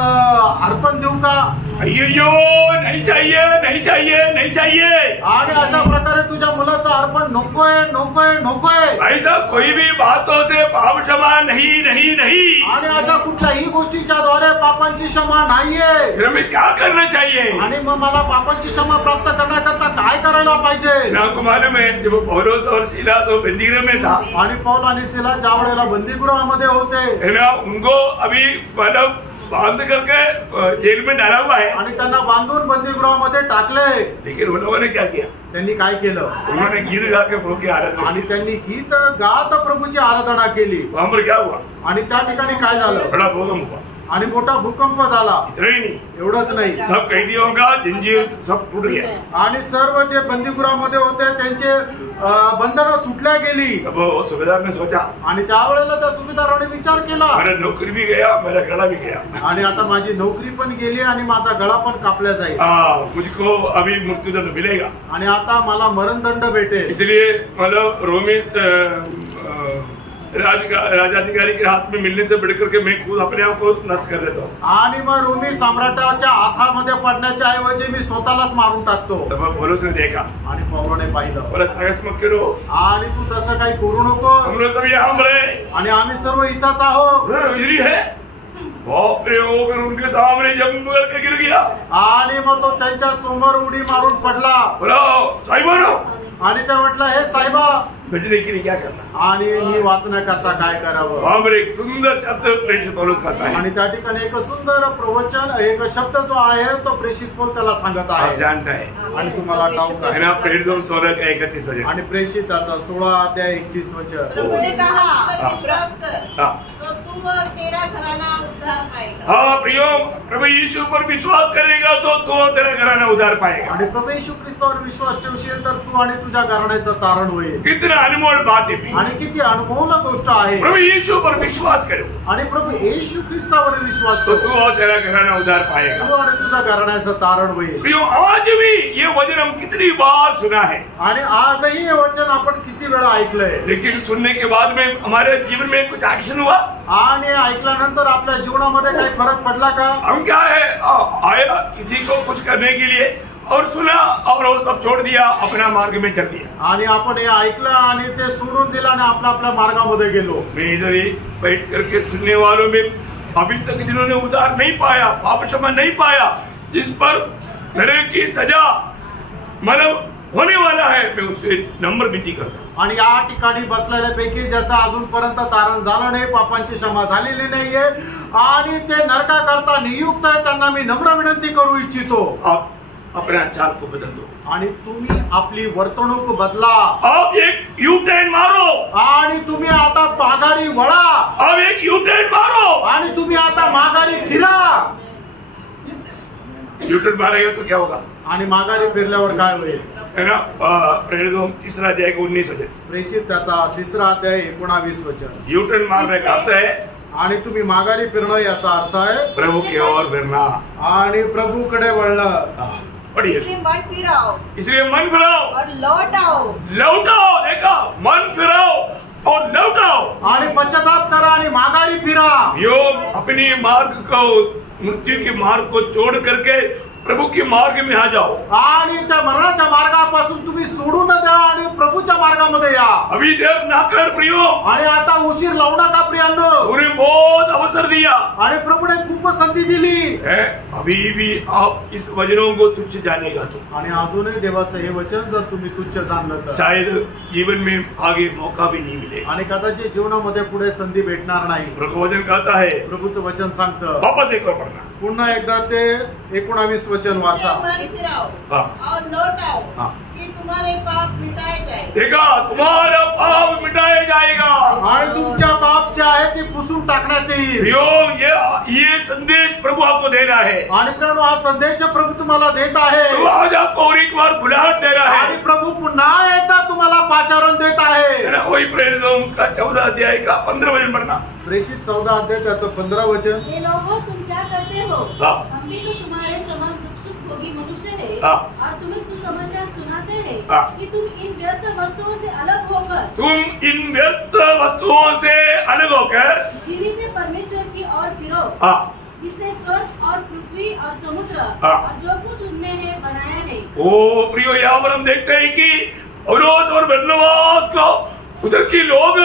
अर्पण देऊ का? अय्यो, नहीं चाहिए, नहीं चाहिए, नहीं चाहिए। आणि अशा प्रकारे तुझ्या मुलाचं अर्पण नकोय, नकोय, नकोय। ऐसा कोई भी बातों से पाप क्षमा नहीं, नहीं, नहीं। आणि अशा कुठल्याही गोष्टीच्या द्वारे पापांची क्षमा नाहीये। फिर हमें क्या करना चाहिए? आणि मग मला पापांची क्षमा प्राप्त करण्याकरता काय करायला पाहिजे? आपको मालूम है, जब पौलुस और सीलास वो बंदीगृह में था, आणि पौल आणि सिलास ज्या वेळेला बंदीगृहामध्ये होते, है ना, उनको अभी मतलब बांध करके जेल में डाला हुआ है। आणि त्यांना बांधून बंदीगृहामध्ये टाकले। लेकिन उन लोगों ने क्या किया? त्यांनी काय केलं? उन्होंने गीत गा के प्रभु की आराधना आणि त्यांनी गीत गात प्रभूची आराधना केली। वहां पर क्या हुआ? आणि त्या ठिकाणी काय झालं? बड़ा भूकंप हुआ। आणि मोठा भूकंप झाला। इतना ही नहीं, एवढंच नाही, सब कैदियों का जंजीर सब टूट गया। आणि सर्व जे बंदीगृहामध्ये होते त्यांचे बंधनं तुटल्या गेली। अब वो सुबेदार ने सोचा, आणि त्यावेळेला त्या सुभेदाराने विचार केला, मेरा नौकरी भी गया, मेरा गला भी गया, आणि आता माझी नोकरी पण गेली आणि माझा गळा पण कापला जाईल। मुझको अभी मृत्युदंड मिलेगा। आणि आता मला मरणदंड भेटेल। इसलिए मतलब रोमी राजाधिकारी के हाथ में मिलने से बढ़कर के मैं खुद अपने आप को नष्ट कर देता हूँ। आणि मग रोमी सम्राटाच्या हातामध्ये पडण्याच्या ऐवजी मी स्वतःलाच मारून टाकतो। तब पौलुस ने देखा आणि पौलाने पाहिलं, बोला साहस मत करो, आणि तू तसं काही करू नको, हम लोग सब यहाँ पर है आणि आम्ही सर्व इथंच आहोत। है बाप रे, वो फिर उनके सामने जंप करके गिर गया। आणि मग तो त्यांच्या समोर उडी मारून पडला। बोला साहिबानो, आणि ते म्हटलं, हे साहेबा, बचने के लिए क्या करना? आणि मी वाचण्याकरता काय करावं? वहां पर एक सुंदर शब्द प्रेषित पौलुस कहता है, आणि त्या ठिकाणी एक सुंदर प्रवचन, एक शब्द जो आहे तो प्रेषित पौल त्याला सांगत आप आहे। जानता है, आणि तुम्हाला ठाऊक है आहे, ना, प्रेरित 16:31 वचन। आणि प्रेषिताचा 16:31 वचन। प्रभु ने कहा, विश्वास कर हाँ तो तू और तेरा घराना उद्धार पाएगा। हाँ प्रियो, प्रभु यीशु पर विश्वास करेगा तो तू और तेरा घराना उद्धार पाएगा। आणि प्रभू येशू ख्रिस्तावर विश्वास ठेवशील तर तू आणि तुझ्या घराण्याचं तारण होईल। कितना अनमोल बात है। आणि किती अनुभवला गोष्ट आहे। प्रभु यीशु पर विश्वास करो आणि प्रभू येशू ख्रिस्तावर विश्वास तो ठेव, तू और तेरा घराना उद्धार पाएगा। तू आणि तुझ्या घराण्याचं तारण होईल। प्रियो, आज भी ये वचन हम कितनी बार सुना है, आणि आजही हे वचन आपण किती वेळा ऐकलंय। लेकिन सुनने के बाद में हमारे जीवन में कुछ एक्शन हुआ? आणि ऐकल्यानंतर आपल्या जीवनामध्ये काही फरक पडला का? हम क्या है, आया किसी को कुछ करने के लिए और सुना और वो सब छोड़ दिया, अपना मार्ग में चल दिया। आणि आपण हे ऐकलं आणि ते सोडून दिलं आणि आपल्या आपल्या मार्गामध्ये गेलो। मैं इधर ही बैठ करके सुनने वालों में अभी तक जिन्होंने उद्धार नहीं पाया, पाप क्षमा नहीं पाया, जिस पर नरक की सजा मतलब होने वाला है, मैं उससे नम्र विनती करता हूँ। आणि या ठिकाणी बसलेल्यापैकी ज्याचं अजूनपर्यंत तारण झालं नाही, पापांची क्षमा झालेली नाहीये आणि ते नरकाकरता नियुक्त आहे, त्यांना मी नम्र विनंती करू इच्छितो, आप अपना चाल को बदल दो। आणि तुम्ही आपली वर्तणूक बदला। आप एक यू टर्न मारो, आणि तुम्ही आता माघारी वळा। आप एक यू टर्न मारो, आणि तुम्ही आता माघारी फिरा। यू टर्न मारेगा तो क्या होगा? आणि माघारी फिरल्यावर काय होईल? है ना, प्रेरित 3:19 वचन। प्रेषित त्याचा 3:19 वचन। यू टर्न मारने का अर्थ है, आणि तुम्ही माघारी फिरणं याचा अर्थ आहे प्रभु की ओर फिरना। आणि प्रभूकडे वळणं। पढ़िए। इसलिए मन फिराओ, इसलिए मन फिराओ और लौट आओ। देखा, मन फिराओ और लौट आओ आणि पश्चाताप करा आणि माघारी फिरा। योग अपनी मार्ग को, मृत्यू के मार्ग को छोड़ करके प्रभु के मार्ग में आ जाओ। आणि त्या मरणाच्या मार्गापासून तुम्ही सोडून द्या आणि प्रभूच्या मार्गामध्ये या। अभी देर ना कर प्रियो, आणि आता उशीर लावू नका प्रियांनो। उन्हें बहुत अवसर दिया आणि प्रभूने खूप संधी दिली है। अभी भी आप इस वचनों को तुच्छ जानेगा तो, आणि अजूनही देवाचं हे वचन जर तुम्ही तुच्छ जाणलं तर शायद जीवन में आगे मौका भी नहीं मिलेगा। आणि कदाचित जीवनामध्ये पुढे संधी भेटणार नाही। प्रभु वचन कहता है, प्रभूचं वचन सांगतं। वापस एक बार पढ़ना, पुन्हा एकदा ते 19 वचन वाचा। मन फिराओ हाँ। और लौट आओ हाँ। कि तुम्हारे पाप मिटाए जाए। देखा, तुम्हारा पाप मिटाया जाएगा। आणि तुमच्या पाप जे आहे ते पुसून टाकण्यात येईल। प्रियो, ये संदेश प्रभु आपको दे रहा है। आणि प्रभू हा संदेश प्रभु तुम्हाला देत आहे। प्रभु आज आपको और एक बार बुलाहट दे रहा आणि है। प्रभू पुन्हा एकदा तुम्हाला पाचारण देत आहे। वही प्रेरितों का 14 अध्याय का 15 वचन पढ़ना। प्रेषित 14 अध्याय त्याचं 15 वचन। हे लोगों, तुम क्या करते हो? हाँ। हम भी तो तुम्हारे समान दुख सुख भोगी मनुष्य है, हाँ। और तुम्हें सुसमाचार सुनाते हैं हाँ। कि तुम इन व्यर्थ वस्तुओं से अलग होकर जीवित परमेश्वर की ओर फिरो, जिसने स्वर्ग और पृथ्वी और समुद्र हाँ। और जो कुछ उनमें है बनाया है। ओ प्रियो, यहाँ पर हम देखते हैं कि पौलुस और बरनबास को उधर के लोग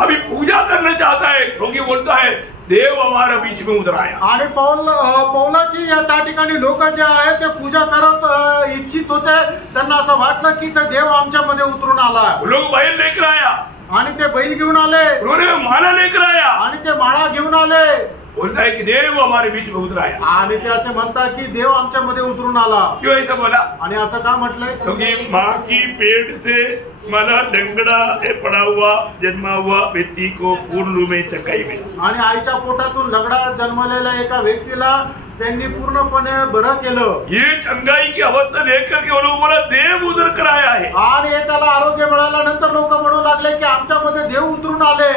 अभी पूजा करना चाहता है, क्योंकि बोलता है देव हमारा बीच में उतर आया। आणि पौलाची या त्या ठिकाणी लोक जे आहेत ते पूजा करत इच्छित होते। त्यांना असं वाटलं की ते देव आमच्यामध्ये उतरून आला। वो लोग बैल लेकर आया आणि ते बैल घेऊन आले। उन्होंने माला लेकर आया आणि ते माळा घेऊन आले। बोलता है कि देव हमारे बीच में उतर आया। आणि ते असे म्हणतात की देव आमच्यामध्ये उतरून आला। क्यों ऐसा बोला? आणि असं का म्हटलंय? क्योंकि माँ की पेट से मला लंगड़ा पड़ा हुआ जन्मा हुआ व्यक्ति को पूर्ण रूप में चंगाई मिली। आणि आईच्या पोटातून लंगडा जन्मलेल्या एका व्यक्तीला त्यांनी पूर्णपणे बरं केलं। ये चंगाई की अवस्था देख करके वो लोग बोला देव उतर कर आया है। आणि त्याला आरोग्य मिळाल्यानंतर लोक म्हणू लागले की आमच्यामध्ये देव उतरून आले।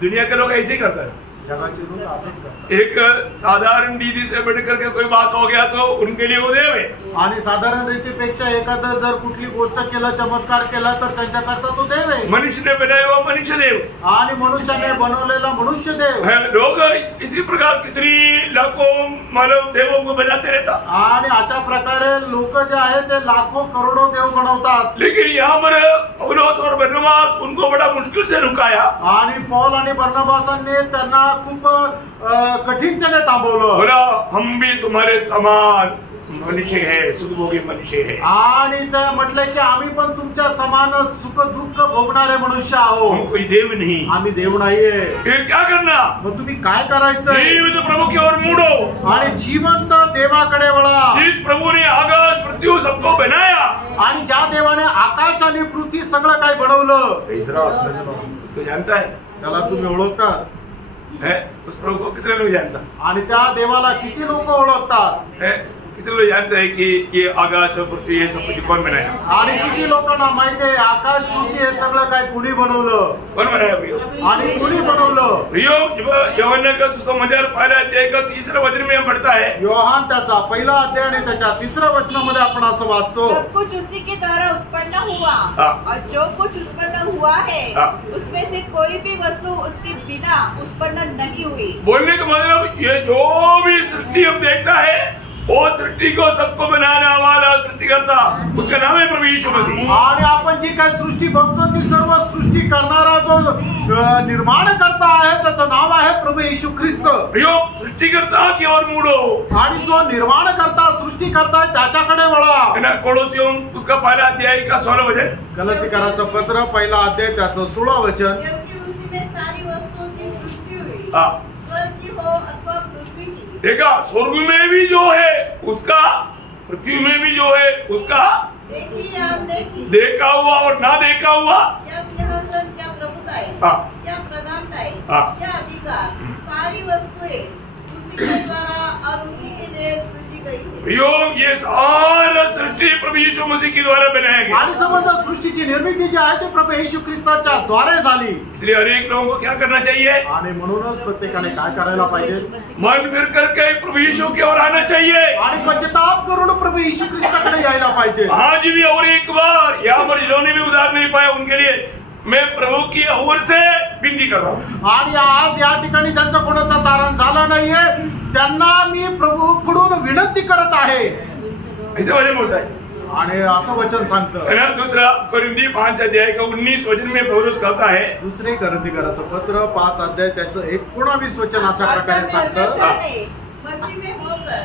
दुनिया के लोग ऐसे ही करते हैं। जगाचे लोक असंच करतात। एक साधारण दीदी से बैठ करके कोई बात हो गया तो उनके लिए वो देव है। आणि साधारण रीतीपेक्षा एखादा जर कुठली गोष्ट केला, चमत्कार केला तर त्यांच्याकरता तो देव आहे। मनुष्य ने बनाया हुआ मनुष्य देव आणि मनुष्याने बनवलेला मनुष्य देव। लोग इसी प्रकार कितनी लाखों मानव देवों को बनाते रहता। आणि अशा प्रकारे लोक जे आहेत ते लाखो करोडो देव बनवतात। लेकिन यहाँ पर पौलुस और बरनबास उनको बड़ा मुश्किल से रुकाया। आणि पौल आणि बरनबासांनी त्यांना खूप कठीणतेने थांबवलं। बोला हम भी तुम्हारे समान मनुष्य है, सुखभोगी मनुष्य है। आणि ते म्हटले की आम्ही पण तुमच्या समान सुख दुःख भोगणारे मनुष्य आहोत। हम कोई देव नहीं। आम्ही देव नाहीये। फिर क्या करना? मग तुम्ही काय करायचं? जीवित प्रभु की ओर मुड़ो आणि जिवंत देवाकडे वळा। जिस प्रभु ने आकाश पृथ्वी सबको बनाया, आणि ज्या देवाने आकाश आणि पृथ्वी सगळं काय बनवलं उसको जानता है, त्याला तुम्ही ओळखता है? उस प्रभु को कितने लोग जानता आणि त्या देवाला किती लोक ओळखतात? है? कितने लोग जानते हैं कि ये आकाश और पृथ्वी ये सब कुछ कौन बनाया? आणि किती लोकांना माहिती आहे आकाश पृथ्वी हे सगळं काय कुणी बनवलं? कौन बनाया प्रियो? आणि कुणी बनवलं? प्रियो, यूहन्ना का सुसमाचार पहला अध्याय का 3रा वचन में हम पढ़ता है। योहान त्याचा पहिला अध्याय आणि त्याच्या 3ऱ्या वचनामध्ये आपण असं वाचतो, सब कुछ उसी के द्वारा उत्पन्न हुआ, और जो कुछ उत्पन्न हुआ है उसमें से कोई भी वस्तु उसके बिना उत्पन्न नहीं हुई। बोलने का मतलब ये जो भी सृष्टि हम देखता है वो सृष्टि को सबको बनाने वाला सृष्टिकर्ता, उसका नाम है प्रभु यीशु मसीह। आणि आपण जी काय सृष्टी बघतो ती सर्व सृष्टी करणारा जो निर्माण करता आहे त्याचं नाव आहे प्रभू येशू ख्रिस्त। प्रियो, सृष्टिकर्ता की ओर मुड़ो। आणि जो निर्माण करता सृष्टी करता त्याच्याकडे वळा। कोलोसियों उसका पहला अध्याय का 16 वचन। गलातिकराचं पत्र पहिला अध्याय त्याचं 16 वचन। क्योंकि उसी में सारी वस्तुओं की सृष्टि हुई, हाँ, स्वर्ग की हो अथवा पृथ्वी की। देखा, स्वर्ग में भी जो है उसका, पृथ्वी में भी जो है उसका, देखी या देखी, देखा हुआ और ना देखा हुआ, क्या सिंहासन, क्या प्रभुताई, हाँ, क्या प्रधानताई, हाँ, क्या अधिकार, सारी वस्तुएं उसी के द्वारा और उसी के लिए सृजी गई है। यो ये सारा सृष्टि प्रभु यीशु मसीह के द्वारा बनाया गया आणि संबंध सृष्टीची निर्मिती जी आहे ती प्रभू येशू ख्रिस्ताच्या द्वारे झाली. इसलिए हर एक लोगों को क्या करना चाहिए? आणि म्हणूनच प्रत्येकाने काय करायला पाहिजे? मन फिर करके प्रभु यीशु की ओर आना चाहिए आणि पश्चाताप करून प्रभू येशू ख्रिस्ताकडे यायला पाहिजे. आज भी और एक बार यहाँ पर जिन्होंने भी उधार नहीं पाया उनके लिए मैं प्रभु की ओर से विनती कर रहा हूँ. आणि आज या ठिकाणी ज्यांचं कोणाचं तारण झालं नाहीये त्यांना मी प्रभूकडून विनंती करत आहे. ऐसे वचन बोलता है आणि असं वचन सांगतं. दूसरा कोरिन्थी 5 अध्याय का 19 वचन में पौलुस कहता है, दुसरे कोरिन्थीकराचं पत्र 5 अध्याय त्याचं 19 वचन अशा प्रकारे सांगतं. मसीह में होकर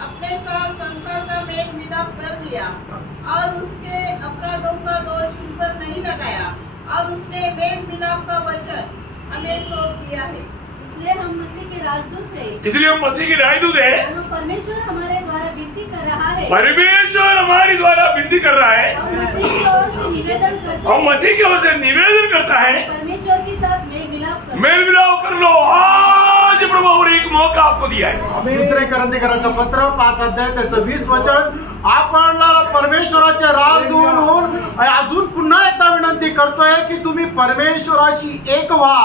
अपने साथ संसार का मेल मिलाप कर लिया और उसके अपराधों का दोष उन पर नहीं लगाया और उसने मेल मिलाप का वचन हमें सौंप दिया है. इसलिए हम मसीह के राजदूत हैं। इसलिए हम मसीह के राजदूत हैं। परमेश्वर हमारे द्वारा विनती कर रहा है। परमेश्वर हमारे द्वारा विनती कर रहा है। हम मसीह की ओर से निवेदन करते हैं। हम मसीह की ओर से निवेदन करता है परमेश्वर के साथ मेल मिलाप कर लो। आज प्रभु और एक मौका आपको दिया है। दुसरे कोरिन्थीकराचं पत्र 5 अध्याय त्याचं 20 वचन आपल्याला परमेश्वराचे राजदूत होऊन अजून पुन्हा एकदा विनंती करतोय की तुम्ही परमेश्वराशी एक व्हा।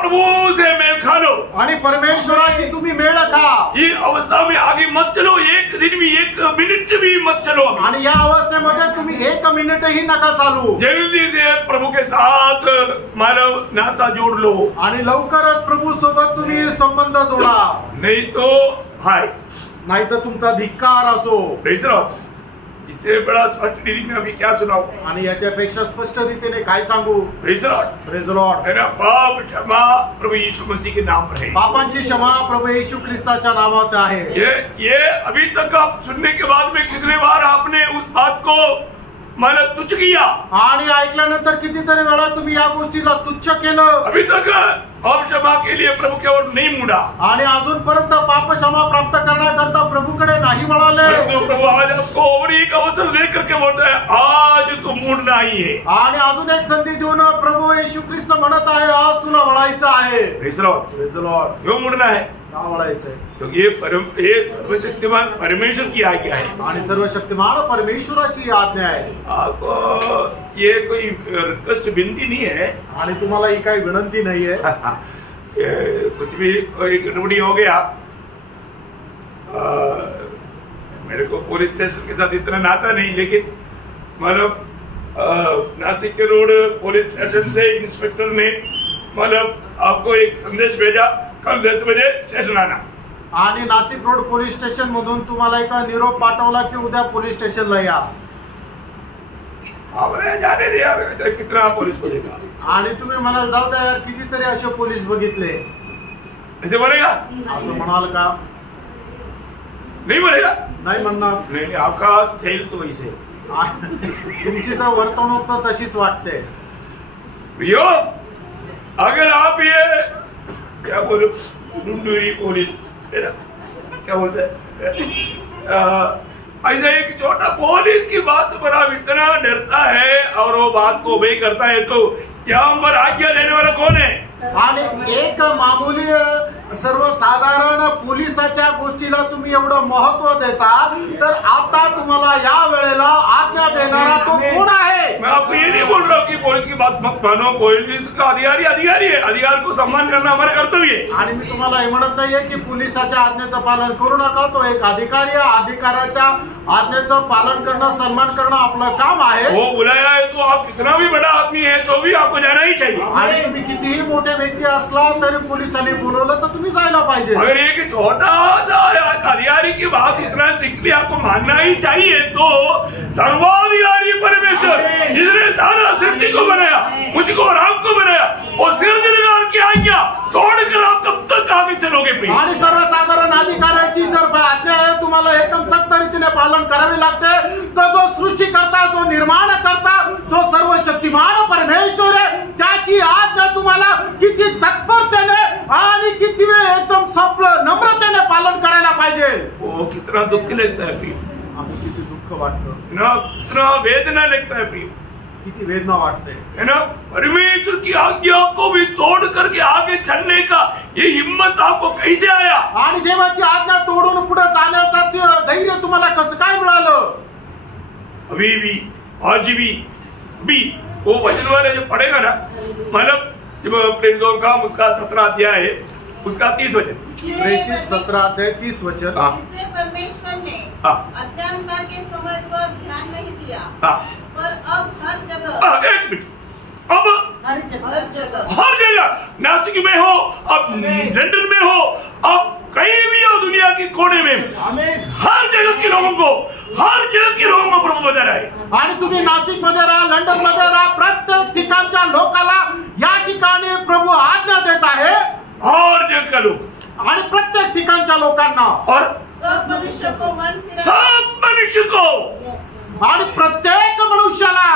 प्रभु से मेल खा लो आणि परमेश्वराशी तुम्ही मेळ खा। ये अवस्था में आगे मत चलो, एक दिन भी एक मिनिट भी मत चलो। आणि या अवस्थेमध्ये तुम्ही 1 मिनिटही नका चालू। जल्दी से प्रभु के साथ मानव नाता जोड़ लो आणि लवकरच प्रभु सोबत तुम्ही संबंध जोडा, नहीं तो भाई नाही तर तुमचा धिक्कार असो। इससे बड़ा स्पष्ट रीति में अभी क्या सुनाओ आणि याच्यापेक्षा स्पष्ट रीतीने काय सांगू? Praise the Lord. है ना, पाप क्षमा प्रभु यीशु मसीह के नाम पर है। पापांची क्षमा प्रभु यीशु ख्रिस्ताच्या नावात आहे। ये अभी तक आप सुनने के बाद में कितने बार आपने उस बात को माना तुच्छ किया आणि ऐकल्यानंतर कितीतरी वेळा तुम्ही या गोष्टीला तुच्छ केलं। अभी तक पाप क्षमा के लिए प्रभु की ओर नहीं मुड़ा आणि अजूनपर्यंत पाप क्षमा प्राप्त करण्याकरता प्रभूकडे नाही वळाले। तो प्रभु आज आपको और एक अवसर दे करके बोलता है आज तो मुड़ना ही है। आणि अजून एक संधी देऊन प्रभु येशू ख्रिस्त म्हणत आहे आज तुला वळायचं आहे। Praise the Lord. क्यों मुड़ना है? का वळायचंय? तो ये सर्वशक्तिमान परमेश्वर की आज्ञा है आणि सर्वशक्तिमान परमेश्वराची आज्ञा आहे। आपको ये कोई रिक्वेस्ट विनती नहीं है आणि तुम्हाला ही काही विनंती नाहीये। कुछ भी कोई गड़बड़ी हो गया, मेरे को पुलिस स्टेशन के साथ इतना नाता नहीं, लेकिन मतलब नासिक के रोड पुलिस स्टेशन से इंस्पेक्टर ने मतलब आपको एक संदेश भेजा कल 10 बजे स्टेशन आना। आणि नाशिक रोड पोलीस स्टेशन मधून तुम्हाला एक निरोप पाठवला की उद्या पोलीस स्टेशनला या। जाने दे यार, कितना पोलीस बघेगा। आणि तुम्ही म्हणाल जाऊ द्या यार, कितीतरी असे पोलीस बघितले, ऐसे बोलेगा? असं म्हणाल का? नहीं बोलेगा, नाही म्हणणार। नहीं, आपका स्टाइल तो इसे तुमची तर वर्तणूक तर तशीच वाटते। प्रियो, अगर आप ये क्या बोलो डुंडूरी पुलिस क्या बोलते हैं, ऐसा एक छोटा पुलिस की बात पर आप इतना डरता है और वो बात को obey करता है, तो यहाँ पर आज्ञा देने वाला कौन है? आणि एक मामूली सर्वसाधारण पोलिसाच्या गोष्टीला तुम्ही एवढं महत्व देता, तर आता तुम्हाला या वेळेला आज्ञा देणारा तो कोण आहे? मैं आपको ये नहीं बोल रहा हूँ कि पुलिस की बात मत मानो, पुलिस का अधिकारी अधिकारी है, अधिकार को सम्मान करना हमारा कर्तव्य है। आणि मी तुम्हाला हे म्हणत नाहीये की पोलिसाच्या आज्ञेचं पालन करू नका, तो एक अधिकारी आहे, अधिकाराच्या आज्ञेचं पालन करणं सन्मान करणं आपलं काम आहे। वो बुलाया है तो आप कितना भी बड़ा आदमी है तो भी आपको जाना ही चाहिए। आणि तुम्ही कितीही मोठे व्यक्ती असला तरी पोलिसांनी बोलवलं तर तुम्ही जायला पाहिजे। अगर एक छोटा सा अधिकारी की बात इतना स्ट्रिक्टली आपको मानना ही चाहिए, तो सर्वाधिकारी परमेश्वर जिसने सारा सृष्टि को बनाया, मुझको और आपको बनाया, और सृजनहार की आज्ञा तोड़कर आप कब तक आगे चलोगे? आणि सर्वसाधारण अधिकाऱ्याची जर आज्ञा आहे तुम्हाला एकदम सक्त रीतीने पालन करावे लागते, तर जो सृष्टीकर्ता, जो निर्माण करता, जो सर्वशक्तिमान परमेश्वर आहे, त्याची आज्ञा तुम्हाला किती तत्परतेने आणि किती एकदम सफल नम्रतेने पालन करायला पाहिजे। वो कितना दुख लगता है प्रिय, किती दुःख वाटतं ना, कितना वेदना लगता है प्रिय। किती वेदना वाटते है ना। परमेश्वर की आज्ञा को भी तोड़ करके आगे चलने का ये हिम्मत आपको कैसे आया? आणि देवाची आज्ञा तोडून पुढे जाण्याचा धैर्य तुम्हाला कसं काय मिळालं? अभी भी आज भी वो वचन वाले जो पढ़ेगा ना, मतलब जब प्रेरितों का उसका 17 अध्याय है, उसका 30 वचन, प्रेषित 17 अध्याय 30 वचन। इसलिए परमेश्वर ने अज्ञानता के समय पर ध्यान नहीं दिया, पर अब हर जगह, एक मिनट, अब हर जगह नासिक में हो, अब लंदन में हो, अब कहीं भी हो दुनिया के कोने में, हर जगह के लोगों को प्रभु बदल आहे। आणि तुम्ही नाशिक मध्ये राहा, लंडन मध्ये राहा, प्रत्येक ठिकाणच्या लोकाला या ठिकाणी प्रभु आज्ञा देत आहे। हर जगह का लोग आणि प्रत्येक ठिकाणच्या लोकांना, और सब मनुष्य को मन फिरा, सब मनुष्य को, आणि प्रत्येक मनुष्याला,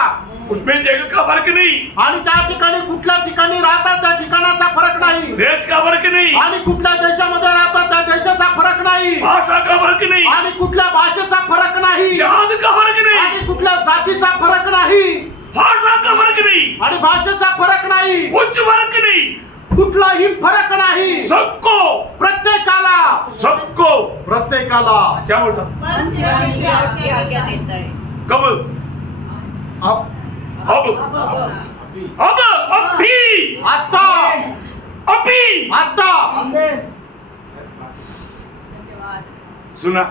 उसमें जगह का फर्क नहीं, आणि त्या ठिकाणी कुठल्या ठिकाणी राहतात त्या ठिकाणाचा फरक नाही, देश का फर्क नहीं, आणि कुठल्या देशामध्ये राहतात त्या देशाचा फरक नाही, भाषा का फर्क नहीं, आणि कुठल्या भाषेचा फरक नाही, जात का फर्क नहीं, आणि कुठल्या जातीचा फरक नाही, भाषा का फर्क नहीं, आणि भाषेचा फरक नाही, कुछ फर्क नहीं, कुठलाही फरक नाही, सबको, प्रत्येकाला क्या बोलता, मन फिराने की आज्ञा देता है। कब, अब अभी, आता, अभी, आता, सुना,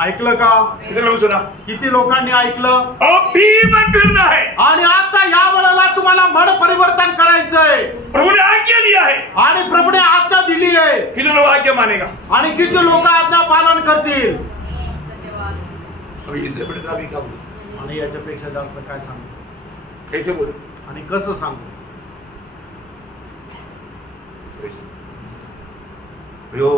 ऐकलं का? किती लोक सुना, किती लोकांनी ऐकलं? अभी मन फिरना है, आणि आता या वेळेला तुम्हाला मन परिवर्तन करायचंय, प्रभु ने आज्ञा दिया है, आणि प्रभूने आज्ञा दिली आहे, किती लोग आज्ञा मानेगा, आणि किती लोक आज्ञा पालन करतील? अभी इससे बड़े दावी का बोलू, आणि याच्यापेक्षा जास्त काय सांगू, कैसे बोलू, आणि कसं सांगू? यो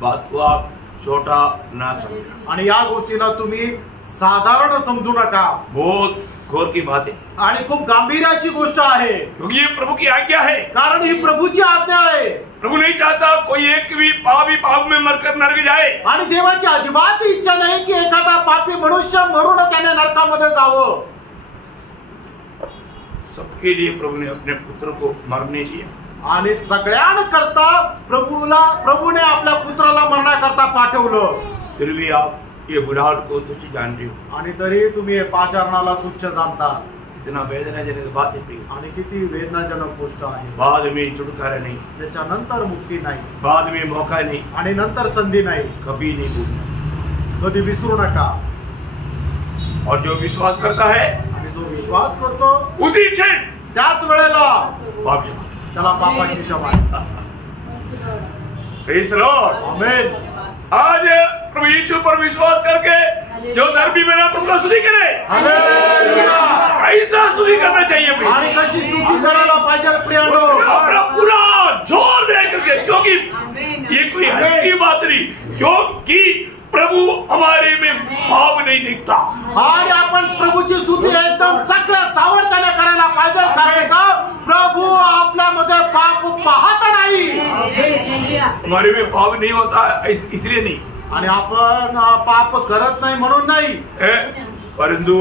बात को आप छोटा ना समझना, आणि या गोष्टीला तुम्ही साधारण समजू नका, बहुत गौर की बात है, आणि खूप गांभीर्याची गोष्ट आहे, क्योंकि ये प्रभु की आज्ञा है, कारण ही प्रभूची आज्ञा आहे। प्रभु नहीं चाहता कोई एक भी पाप में मरकर नरक जाए, आणि देवाची अजिबात इच्छा नाही की एखादा पापी मनुष्य मरून त्याने नरकामध्ये जावं। सबके लिए प्रभु ने अपने पुत्र को मरने दिया, आणि सगळ्यांकरता प्रभूने आपल्या पुत्राला मरण्याकरता पाठवलं। फिर भी आप ये बुढ़ाट को तुच्छ जानते हो, आणि तरी तुम्ही हे पाचारणाला तुच्छ जाणता, इतना वेदनाजनक बात है, आणि किती वेदनाजनक गोष्ट आहे। बाद में छुटकारा नहीं, त्याच्यानंतर मुक्ती नाही, बाद में मौका नहीं, आणि नंतर संधी नाही, कभी नहीं भूलना, कधी विसरू नका। और जो विश्वास करता है, आणि जो विश्वास करतो उसी क्षण त्याच वेळेला पाप क्षमा, त्याला पापाची क्षमा आहे। Praise the Lord. आमेन। आज प्रभु यीशु पर विश्वास करके जो धर्मी मेरा प्रभु का स्तुति करे, हालेलुया। ऐसा स्तुति करना चाहिए प्रिय, आणि कशी स्तुती करायला पाहिजे प्रियानो? अपना पूरा जोर दे करके, क्योंकि ये कोई हल्की बात नहीं, क्योंकि प्रभु हमारे में पाप नहीं दिखता, आणि आपण प्रभूची स्तुती एकदम सगळ्या सावधाने करायला पाहिजे, कारण का प्रभू आपल्यामध्ये पाप पाहत नाही, हमारे में पाप नहीं होता इसलिए नहीं, आणि आपण पाप करत नाही म्हणून नाही, परंतु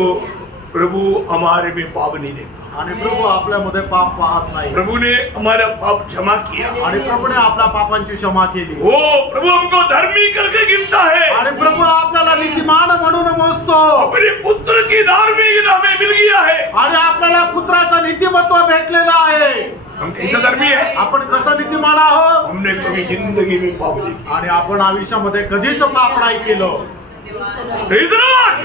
प्रभु हमारे में पाप नहीं देखता, आणि प्रभू आपल्यामध्ये पाप पाहत नाही, प्रभु ने हमारा पाप क्षमा किया, आणि प्रभूने आपल्या पापांची क्षमा केली। वो प्रभु हमको धर्मी करके गिनता है, आणि प्रभू आपल्याला नीतिमान म्हणून मोजतो, अपने पुत्र की धार्मिकता हमें मिल गया है, आणि आपल्याला पुत्राचं नीतिमत्व भेटलेलं आहे। हम कैसे धर्मी है, आपण कसं नीतिमान आहोत? हमने कभी जिंदगी में पाप नहीं किया, आणि आपण आयुष्यामध्ये कधीच पाप नाही केलं। Praise the Lord।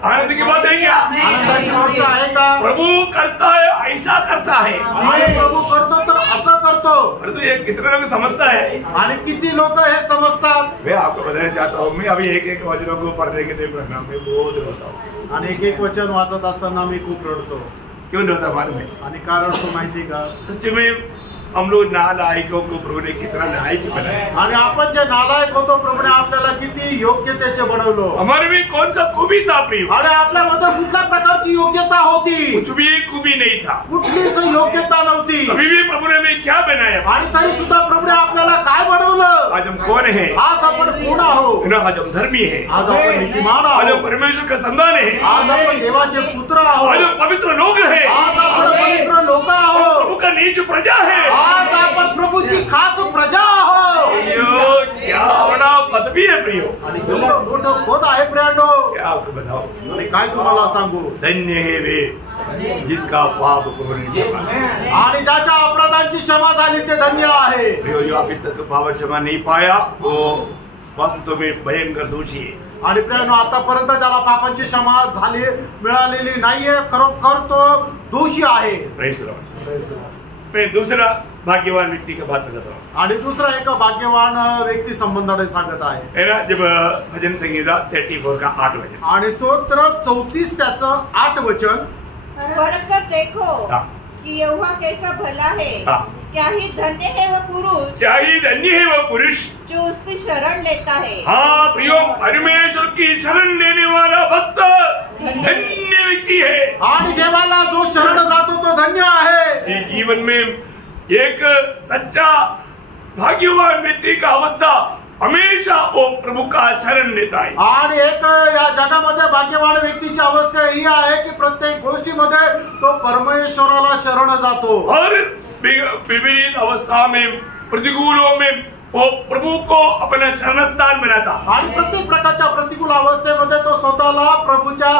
आनंद की बात है क्या? आनंदाची गोष्ट आहे का? प्रभु करता है, ऐसा करता है, आणि प्रभू करतो तर असं करतो, परंतु ये कितने लोग समझता है, आणि किती लोक हे समजतात? मैं आपको बताना चाहता हूँ, मैं अभी एक वचनों को पढ़ने के लिए प्रोग्राम में बहुत रोता हूँ, आणि एक एक वचन वाचत असताना मी खूप रडतो। क्यों रोता मालूम है? आणि कारण तो माहिती का? सच में हम लोग नालायकों को प्रभु ने कितना नालायक बनाया, आणि आपण जे नालायक होतो प्रभूने आपल्याला किती योग्यतेचे बनवलं, हमारे में कौन सा खूबी था प्रिय, आणि आपल्यामध्ये कुठल्या प्रकारची कोणाची योग्यता होती? कुछ भी खूबी नहीं था, कुठलीच योग्यता नव्हती. अभी भी प्रभु ने हमें क्या बनाया? आणि तरी सुद्धा प्रभुने आपल्याला काय बनवलं? आज हम कौन है? आज आपण कोण आहोत? आज हम धर्मी है, आज आपण नीतिमान आज हम आहोत, परमेश्वर का संतान है, आज आपण देवाचे पुत्र आज आहोत, हम पवित्र लोग है, आज आपण पवित्र लोक आहोत, प्रभु का नीच प्रजा है. आज आपण प्रभूची खास प्रजा आहोत. प्रियो, क्या बड़ा पदवी है प्रियो. आणि केवढं मोठं पद आहे प्रियांनो. क्या आपको बताओ, आणि काय तुम्हाला सांगू, धन्य है वे जिसका पाप प्रभु ने क्षमा किया. आणि ज्याच्या अपराधांची क्षमा झाली ते धन्य आहे. प्रियो, जो अभी तक पाप क्षमा नहीं पाया वो वास्तव में भयंकर दोषी है. आणि प्रियांनो, आतापर्यंत ज्याला पापांची क्षमा झाली मिळालेली नाहीये, खरोखर तो दोषी आहे. Praise Lord. मैं दूसरा भाग्यवान व्यक्ति का बात बताता हूँ. आणि दुसरा एक भाग्यवान व्यक्ती संबंधाने सांगत आहे. है ना, जब भजन संहिता 34 का 8 वचन. आणि स्तोत्र 34 त्याचं 8 वचन. परख कर देखो हाँ. कि यहोवा कैसा भला है. हाँ. क्या ही धन्य है वह पुरुष, क्या ही धन्य है वह पुरुष जो उसकी शरण लेता है. हाँ प्रियो, परमेश्वर की शरण लेने वाला भक्त धन्य व्यक्ति है. आणि देवाला जो शरण जातो तो धन्य आहे. इस जीवन में एक सच्चा भाग्यवान व्यक्ति का अवस्था हमेशा वो प्रभु का शरण लेता है. आणि एक या जगामध्ये भाग्यवान व्यक्तीची अवस्था ही आहे की प्रत्येक गोष्टीमध्ये तो परमेश्वराला शरण जातो. हर विपरीत अवस्था में, प्रतिकूलों में वो प्रभु को अपना शरण स्थान बनाता. आणि प्रत्येक प्रकारच्या प्रतिकूल अवस्थेमध्ये तो स्वतःला प्रभूच्या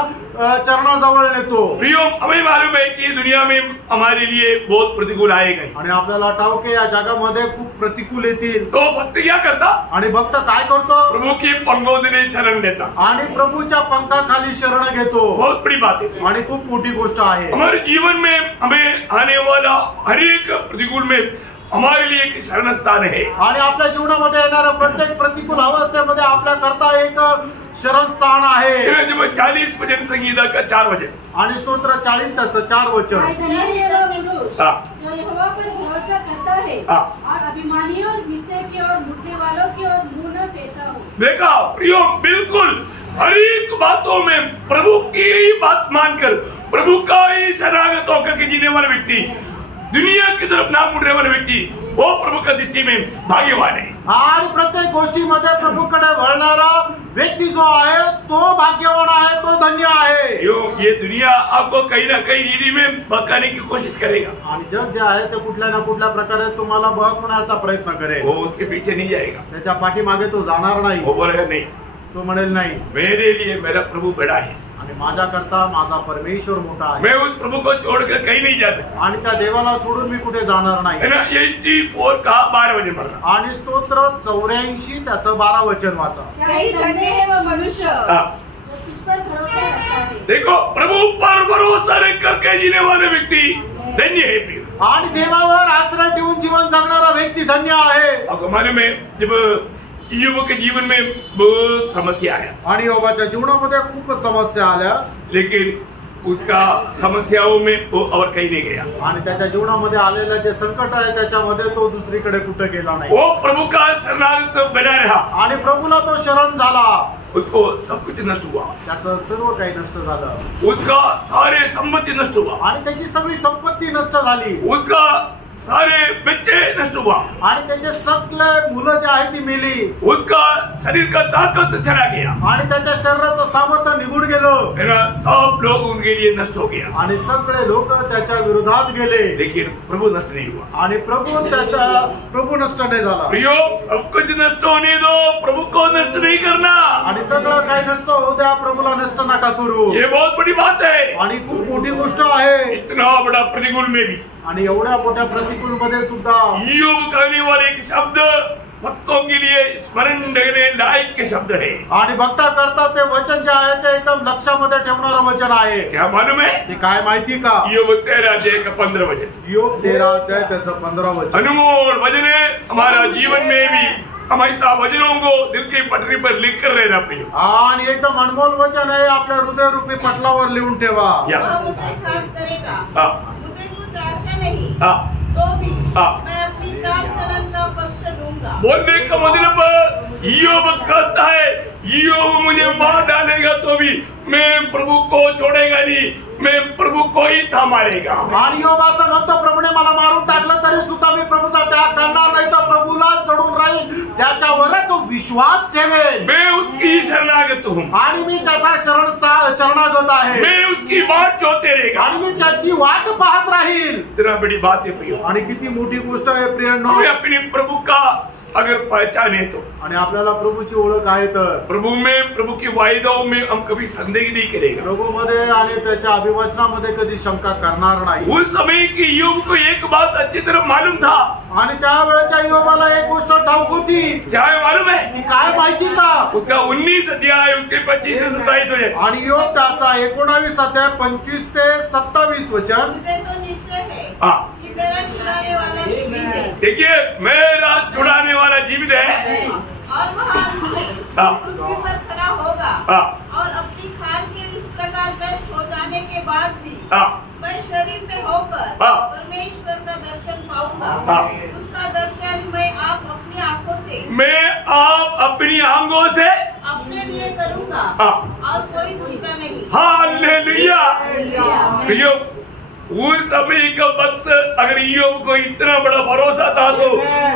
चरणाजवळ नेतो. प्रियो, हमें मालूम है कि दुनिया में हमारे लिए बहुत प्रतिकूल आएगा. आणि आपल्याला ठाऊक आहे या जगामध्ये खूप प्रतिकूल येतील. तो भक्त क्या करता? आणि भक्त काय करतो? प्रभु की पंगोदने शरण लेता. आणि प्रभूच्या पंखाखाली शरण घेतो. बहुत बड़ी बात है. आणि खूप मोठी गोष्ट आहे. हमारे जीवन में हमें आने वाला हर एक प्रतिकूल में हमारे लिए एक शरण स्थान है. आणि आपल्या जीवनामध्ये येणाऱ्या प्रत्येक प्रतिकूल अवस्थेमध्ये आपल्या करता एक शरण स्थान आहे. जब 40 भजन संगीता का 4 वचन. आणि स्तोत्र 40 त्याचं 4 वचन. धन्य है वह पुरुष हाँ. जो यहोवा पर भरोसा करता है हाँ. और अभिमानियों और मिथ्या की ओर मुड़ने वालों की ओर मुंह न फेरता हो. देखा प्रियो, बिल्कुल हर एक बातों में प्रभु की ही बात मानकर, प्रभु का ही शरणागत होकर के जीने वाला व्यक्ति, दुनिया की तरफ ना मुड़ने वाला व्यक्ति, वो प्रभु का दृष्टि में भाग्यवान है. आणि प्रत्येक गोष्टीमध्ये प्रभूकडे वळणारा व्यक्ती जो आहे तो भाग्यवान आहे, तो धन्य आहे. ये दुनिया आपको कहीं ना कहीं रीति में बहकाने की कोशिश करेगा. आणि जग जे आहे ते कुठल्या ना कुठल्या प्रकारे तुम्हाला बहकवण्याचा प्रयत्न करेल. वो उसके पीछे नहीं जाएगा. त्याच्या पाठीमागे तो जाणार नाही. वो बोलेगा नहीं, तो म्हणेल नाही, मेरे लिए मेरा प्रभु बड़ा है. आणि माझ्याकरता माझा परमेश्वर मोठा आहे. मैं उस प्रभु को छोड़कर कहीं नहीं जा सकता. आणि त्या देवाला सोडून मी कुठे जाणार नाही. है ना, 84 का 12 वचन पढ़ना. आणि स्तोत्र 84 त्याचं 12 वचन वाचा. क्या ही धन्य है वह मनुष्य हाँ. जो तुझ पर भरोसा रखता है. देखो, प्रभु पर भरोसा रख करके जीने वाले व्यक्ति धन्य है. प्रिय, आणि देवावर आश्रय ठेवून जीवन जगणारा व्यक्ती धन्य आहे. आपको मालूम है जब ईयोब के जीवन में बहुत समस्या आया, आणि योबाच्या जीवनामध्ये खूप समस्या आल्या, लेकिन उसका समस्याओं में वो और कहीं नहीं गया. आणि त्याच्या जीवनामध्ये आलेलं जे संकट आहे त्याच्यामध्ये तो दुसरीकडे कुठे गेला नाही. वो प्रभु का शरणागत बना रहा. आणि प्रभूला तो शरण झाला. उसको सब कुछ नष्ट हुआ. त्याचं सर्व काही नष्ट झालं. उसका सारे संपत्ति नष्ट हुआ. आणि त्याची सगळी संपत्ती नष्ट झाली. उसका सारे बच्चे नष्ट हुआ. आणि त्याचे सगळे मुलं जे आहेत ती मेली. उसका शरीर का ताकत चला गया. आणि त्याच्या शरीराचं सामर्थ्य निघून गेलं. मेरा सब लोग उनके लिए नष्ट हो गया. आणि सगळे लोक त्याच्या विरोधात गेले. लेकिन प्रभु नष्ट नहीं हुआ. आणि प्रभू नष्ट नाही झाला. प्रियो, सब कुछ नष्ट होने दो, प्रभु को नष्ट नहीं करना. आणि सगळं काही नष्ट होऊ द्या, प्रभूला नष्ट नका करू. ये बहुत बड़ी बात है. आणि खूप मोठी गोष्ट आहे. इतना बड़ा प्रतिकूल में भी, आणि एवढ्या मोठ्या प्रतिकूल मध्ये सुद्धा ईयोब कहने वाले एक शब्द भक्तों के लिए स्मरण रखने लायक के शब्द है. आणि भक्ता करता ते वचन जे आहे ते एकदम लक्षामध्ये ठेवणारं वचन आहे. क्या मालूम है? ते काय माहिती का? ईयोब 13 अध्याय का 15 वचन. ईयोब 13 अध्याय त्याचं 15 वचन. अनमोल वचन है. हमारा जीवन में भी हमेशा वचनों को दिल की पटरी पर लिख कर रहना प्रिय. आणि एकदम अनमोल वचन आहे, आपल्या हृदय रूपी पटलावर लिहून ठेवा. वह मुझे साथ करेगा. हाँ. मुझे कुछ आशा नहीं, हाँ. तो भी हाँ. मैं अपनी चाल चलन का पक्ष लूंगा. बोलने का मतलब ईयोब कहता है, ईयोब मुझे मार डालेगा तो भी मैं प्रभु को छोड़ेगा नहीं. मारेगा। आणि योग असं म्हणतो, प्रभूने मला मारून टाकलं तरी सुद्धा मी प्रभूचा त्याग करणार नाही, तर प्रभूला चढून राहील, त्याच्यावरच विश्वास ठेवेल। मैं उसकी शरणागत हूँ आणि मी त्याचा शरणागत आहे। मैं उसकी बाट जोते रहेगा आणि मी त्याची वाट पाहत राहील। इतना बड़ी बात है प्रियो। आणि किती मोठी गोष्ट आहे प्रियांनो। हमें अपने प्रभु का अगर पहचाने तो, आणि आपल्याला प्रभूची ओळख आहे तर प्रभु में, प्रभु की वायदाओं में हम कभी संदेह नहीं करेगा। प्रभु मध्ये आणि त्याच्या अभिवचनामध्ये कधी शंका करणार नाही। उस समय की योग को एक बात अच्छी तरह मालूम था। आणि त्यावेळेच्या योगाला एक गोष्ट ठाऊक होती। क्या है मालूम है? की काय माहिती का? उसका 19 अध्याय उसके 25 से 27 वचन। आणि योग त्याचा 19 अध्याय 25 ते 27 वचन। मुझे तो निश्चय है हाँ, कि मेरा छुड़ाने वाला जीवित है। देखिए मेरा छुड़ाने वाला जीवित है और वह अंत में हाँ। पृथ्वी पर खड़ा होगा हाँ। और अपनी खाल के इस प्रकार नष्ट हो जाने के बाद भी हाँ। मैं शरीर में होकर हाँ। परमेश्वर का दर्शन पाऊंगा। हाँ। उसका दर्शन मैं आप अपनी आंखों से, मैं आप अपनी आंखों से अपने लिए करूंगा हाँ। और कोई दूसरा नहीं। हालेलुया। प्रियो, उस समय का वक्त अगर ईयोब को इतना बड़ा भरोसा था तो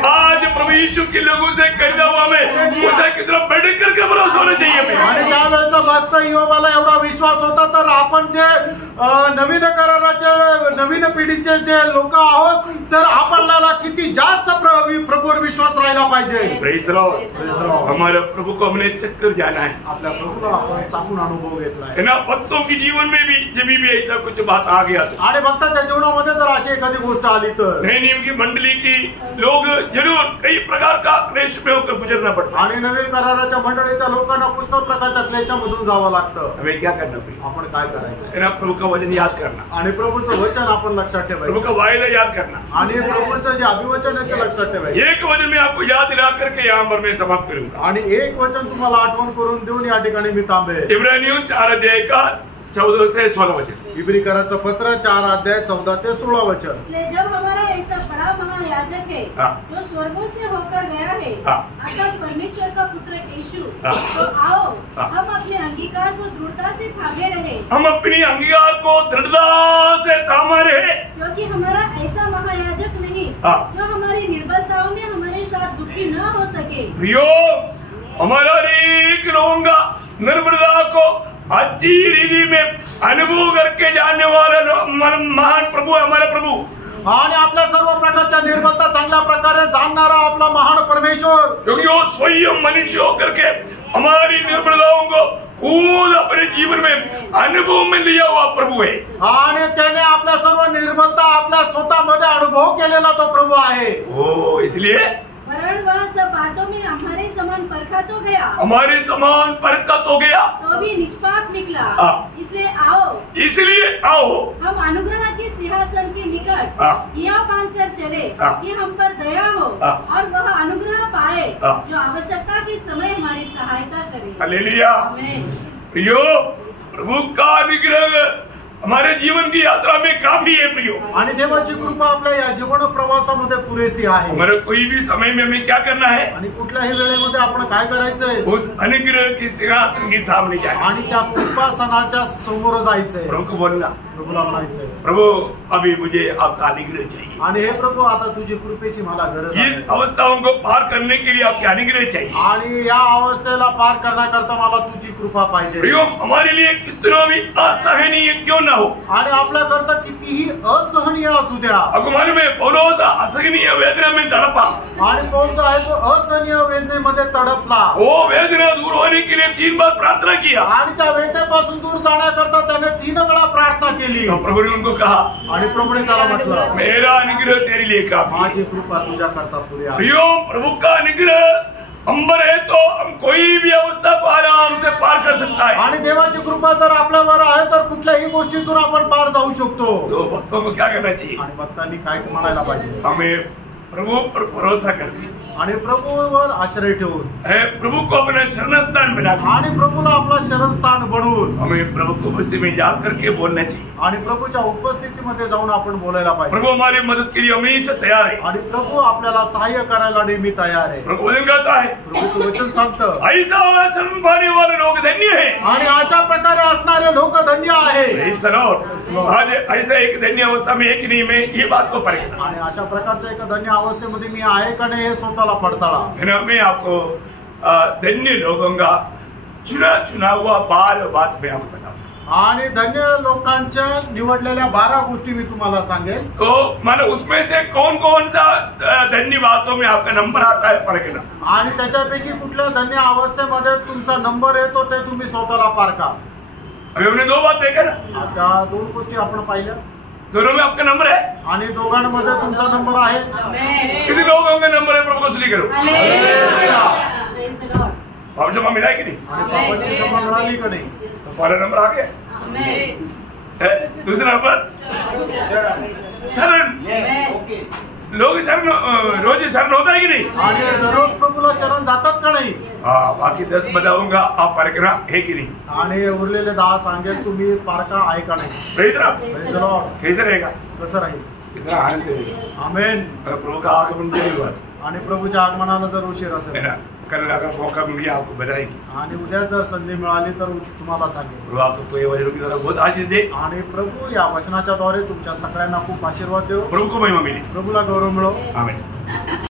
आज प्रभु यीशु के लोगों से खरीदा हुआ में उसे कितना बढ़ करके भरोसा होना चाहिए हमें। आणि त्यावेळेचा भक्त योबाला एवढा विश्वास होता, तर आपण जे नवीन कराराचे नवीन पिढीचे जे लोक आहोत, तर आपल्याला किती जास्त प्रभूवर विश्वास राहिला पाहिजे। Praise Lord. हमारे प्रभु को हमने चक्कर जाना है। आपल्या प्रभूला आपण चाकून अनुभव घेतलाय। है ना, भक्तों की जीवन में भी जब भी ऐसा कुछ बात आ गया तो, आणि भक्ताच्या जीवनामध्ये जर अशी एखादी गोष्ट आली तर नई नियम की मंडली की लोग जरूर कई प्रकार का क्लेश में होकर गुजरना पड़ता है। आणि नवीन कराराच्या मंडळीच्या लोकांना पुष्कळ प्रकारच्या क्लेशामधून जावं लागतं। हमें क्या करना पड़ेगा? आपण काय करायचं? है ना, प्रभु का वचन याद करना, आणि प्रभूचं वचन आपण लक्षात प्रभु ठेवायचं, का वायदा याद करना। आणि प्रभूचं जे अभिवचन आहे ते लक्षात ठेवायचं। एक वचन में आपको याद दिला करके यहाँ पर मैं समाप्त करूंगा। आणि एक वचन तुम्हाला आठवण करून देऊन या ठिकाणी मी थांबेल। इब्रानियों 4 अध्याय का 14 से 16 वचन। इब्रीकराचं पत्र 4 अध्याय 14 ते 16 वचन। इसलिए जब हमारा ऐसा बड़ा महायाजक है जो स्वर्गों से होकर गया है, अर्थात परमेश्वर का पुत्र यीशु, तो आओ हम अपने अंगीकार को दृढ़ता से थामे रहे। हम अपनी अंगीकार को दृढ़ता से थामे रहे, क्योंकि हमारा ऐसा महायाजक नहीं जो हमारी निर्बलताओं में हमारे साथ दुखी न हो सके। प्रियो, हमारा एक लोगों का निर्बलता को अच्छी रीति में अनुभव करके जाने वाला महान प्रभु है हमारा प्रभु। आणि आपल्या सर्व प्रकारच्या निर्बलता चांगल्या प्रकारे जाणणारा आपला महान परमेश्वर, क्योंकि वो स्वयं मनुष्य होकर के हमारी निर्बलताओं को खुद अपने जीवन में अनुभव में लिया हुआ प्रभु है। आणि त्याने आपल्या सर्व निर्बलता आपल्या स्वतःमध्ये अनुभव केलेला तो प्रभु आहे। ओ, इसलिए वरन वह सब बातों में हमारे समान परखा तो गया, हमारे समान परखा तो गया, तो भी निष्पाप निकला। इसलिए आओ हम अनुग्रह के सिंहासन के निकट यह बांध कर चले कि हम पर दया हो और वह अनुग्रह पाए जो आवश्यकता के समय हमारी सहायता करे। हालेलुया। प्रियो, प्रभु का अनुग्रह हमारे जीवन की यात्रा में काफी है प्रियो। आणि देवाची कृपा आपल्या या जीवन प्रवासामध्ये पुरेसी आहे। हमारे कोई भी समय में हमें क्या करना है? आणि कुठल्याही वेळेमध्ये आपण काय करायचंय? उस अनुग्रह की सिंहासन के सामने जाना आणि त्या कृपासनाच्या समोर जायचंय। प्रभु को बोलना, प्रभूला म्हणायचंय, प्रभु अभी मुझे आपका अनुग्रह चाहिए। आणि हे प्रभू आता तुझी कृपेची मला गरज आहे। इस अवस्थाओं को पार करने के लिए आपके अनुग्रह चाहिए। आणि या अवस्थेला पार करण्याकरता मला तुझी कृपा पाहिजे। प्रियो, हमारे लिए कितना भी असहनीय क्यों ना हो, आणि आपल्याकरता कितीही असहनीय असू द्या, आपको मालूम है पौलुस असहनीय वेदना में तड़पा, आणि पौलुस आहे तो असहनीय वेदनेमध्ये तडपला। वो वेदना दूर होने के लिए 3 बार प्रार्थना किया, आणि त्या वेदनेपासून दूर जाण्याकरता त्याने 3 वेळा प्रार्थना केली। तो प्रभु ने उनको कहा, आणि प्रभूने त्याला म्हटलं, मेरा अनुग्रह तेरे लिए काफी है। माझी कृपा तुझ्याकरता पुरी आहे। प्रियो, प्रभु का अनुग्रह अंबर है तो हम कोई भी अवस्था को आराम से पार कर सकता है। आणि देवाची कृपा जर आपल्यावर आहे तर कुठल्याही गोष्टीतून आपण पार जाऊ शकतो। तो भक्तों को क्या करना चाहिए? आणि भक्तांनी काय म्हणायला पाहिजे? हमें प्रभु पर भरोसा करके आणि प्रभूवर आश्रय ठेवून, प्रभु को अपना शरणस्थान बना आणि प्रभूला आपला शरणस्थान बनवून हमें प्रभु को उपस्थिति में जा करके बोलना चाहिए। आणि प्रभूच्या उपस्थितीमध्ये जाऊन आपण बोलायला पाहिजे। प्रभु हमारी मदद के लिए हमेशा तैयार है। आणि प्रभू आपल्याला सहाय्य करायला नेहमी तयार आहे। प्रभु वचन कहता है, प्रभूचं वचन सांगतं, ऐसा शरण पाने वाले लोग धन्य है। आणि अशा प्रकारे असणारे लोक धन्य आहेत। Praise the Lord. आज ऐसा एक धन्य अवस्था में है कि नहीं, मैं ये बात को परखना। आणि अशा प्रकारच्या एका धन्य अवस्थेमध्ये मी आहे का नाही हे स्वतःला पडताळा। मैं आपको धन्य लोगों का चुना हुआ 12 बात मैं आपको बताऊं। आणि धन्य लोकांच्या निवडलेल्या 12 गोष्टी मी तुम्हाला सांगेल। तो मानो उसमें से कौन कौन सा धन्य बातों में आपका नंबर आता है परखना। आणि त्याच्यापैकी कुठल्या धन्य अवस्थेमध्ये तुमचा नंबर येतो ते तुम्ही स्वतःला पारखा। अभी हमने 2 बात देखा ना, त्या 2 गोष्टी आपण पाहिल्या। दोनों में आपका नंबर है आणि दोघांमध्ये तुमचा नंबर आहे। किसी लोगों का नंबर है, प्रभु को स्तुति करो। Praise the Lord. पाप क्षमा मिला है कि नहीं? आणि पापाची क्षमा मिळाली का नाही? तो पहला नंबर आ गया। दूसरा नंबर शरण। लोग शरण रोज शरण होता है कि नहीं? आणि दररोज प्रभूला शरण जातात का नाही? हाँ, बाकी 10 बताऊंगा, आप परखना है कि नहीं। आणि उरलेले 10 सांगेल तुम्ही पारखा आहे का नाही। Praise the Praise the Lord. कैसे रहेगा? कसं राहील? कितना आनंद रहेगा। आमेन। अगर प्रभु का आगमन देरी हुआ आणि प्रभूच्या आगमनाला जर उशीर है असेल ना, कल अगर मौका मिल गया आपको बताएगी। आणि उद्या जर संधी मिळाली तर तुम्हाला सांगेल। प्रभु आप सबको ये वचनों की द्वारा बहुत आशीष दे। आणि प्रभू या वचनाच्या द्वारे तुमच्या सगळ्यांना खूप आशीर्वाद देव। प्रभु को महिमा मिले। प्रभूला गौरव मिळो। आमीन।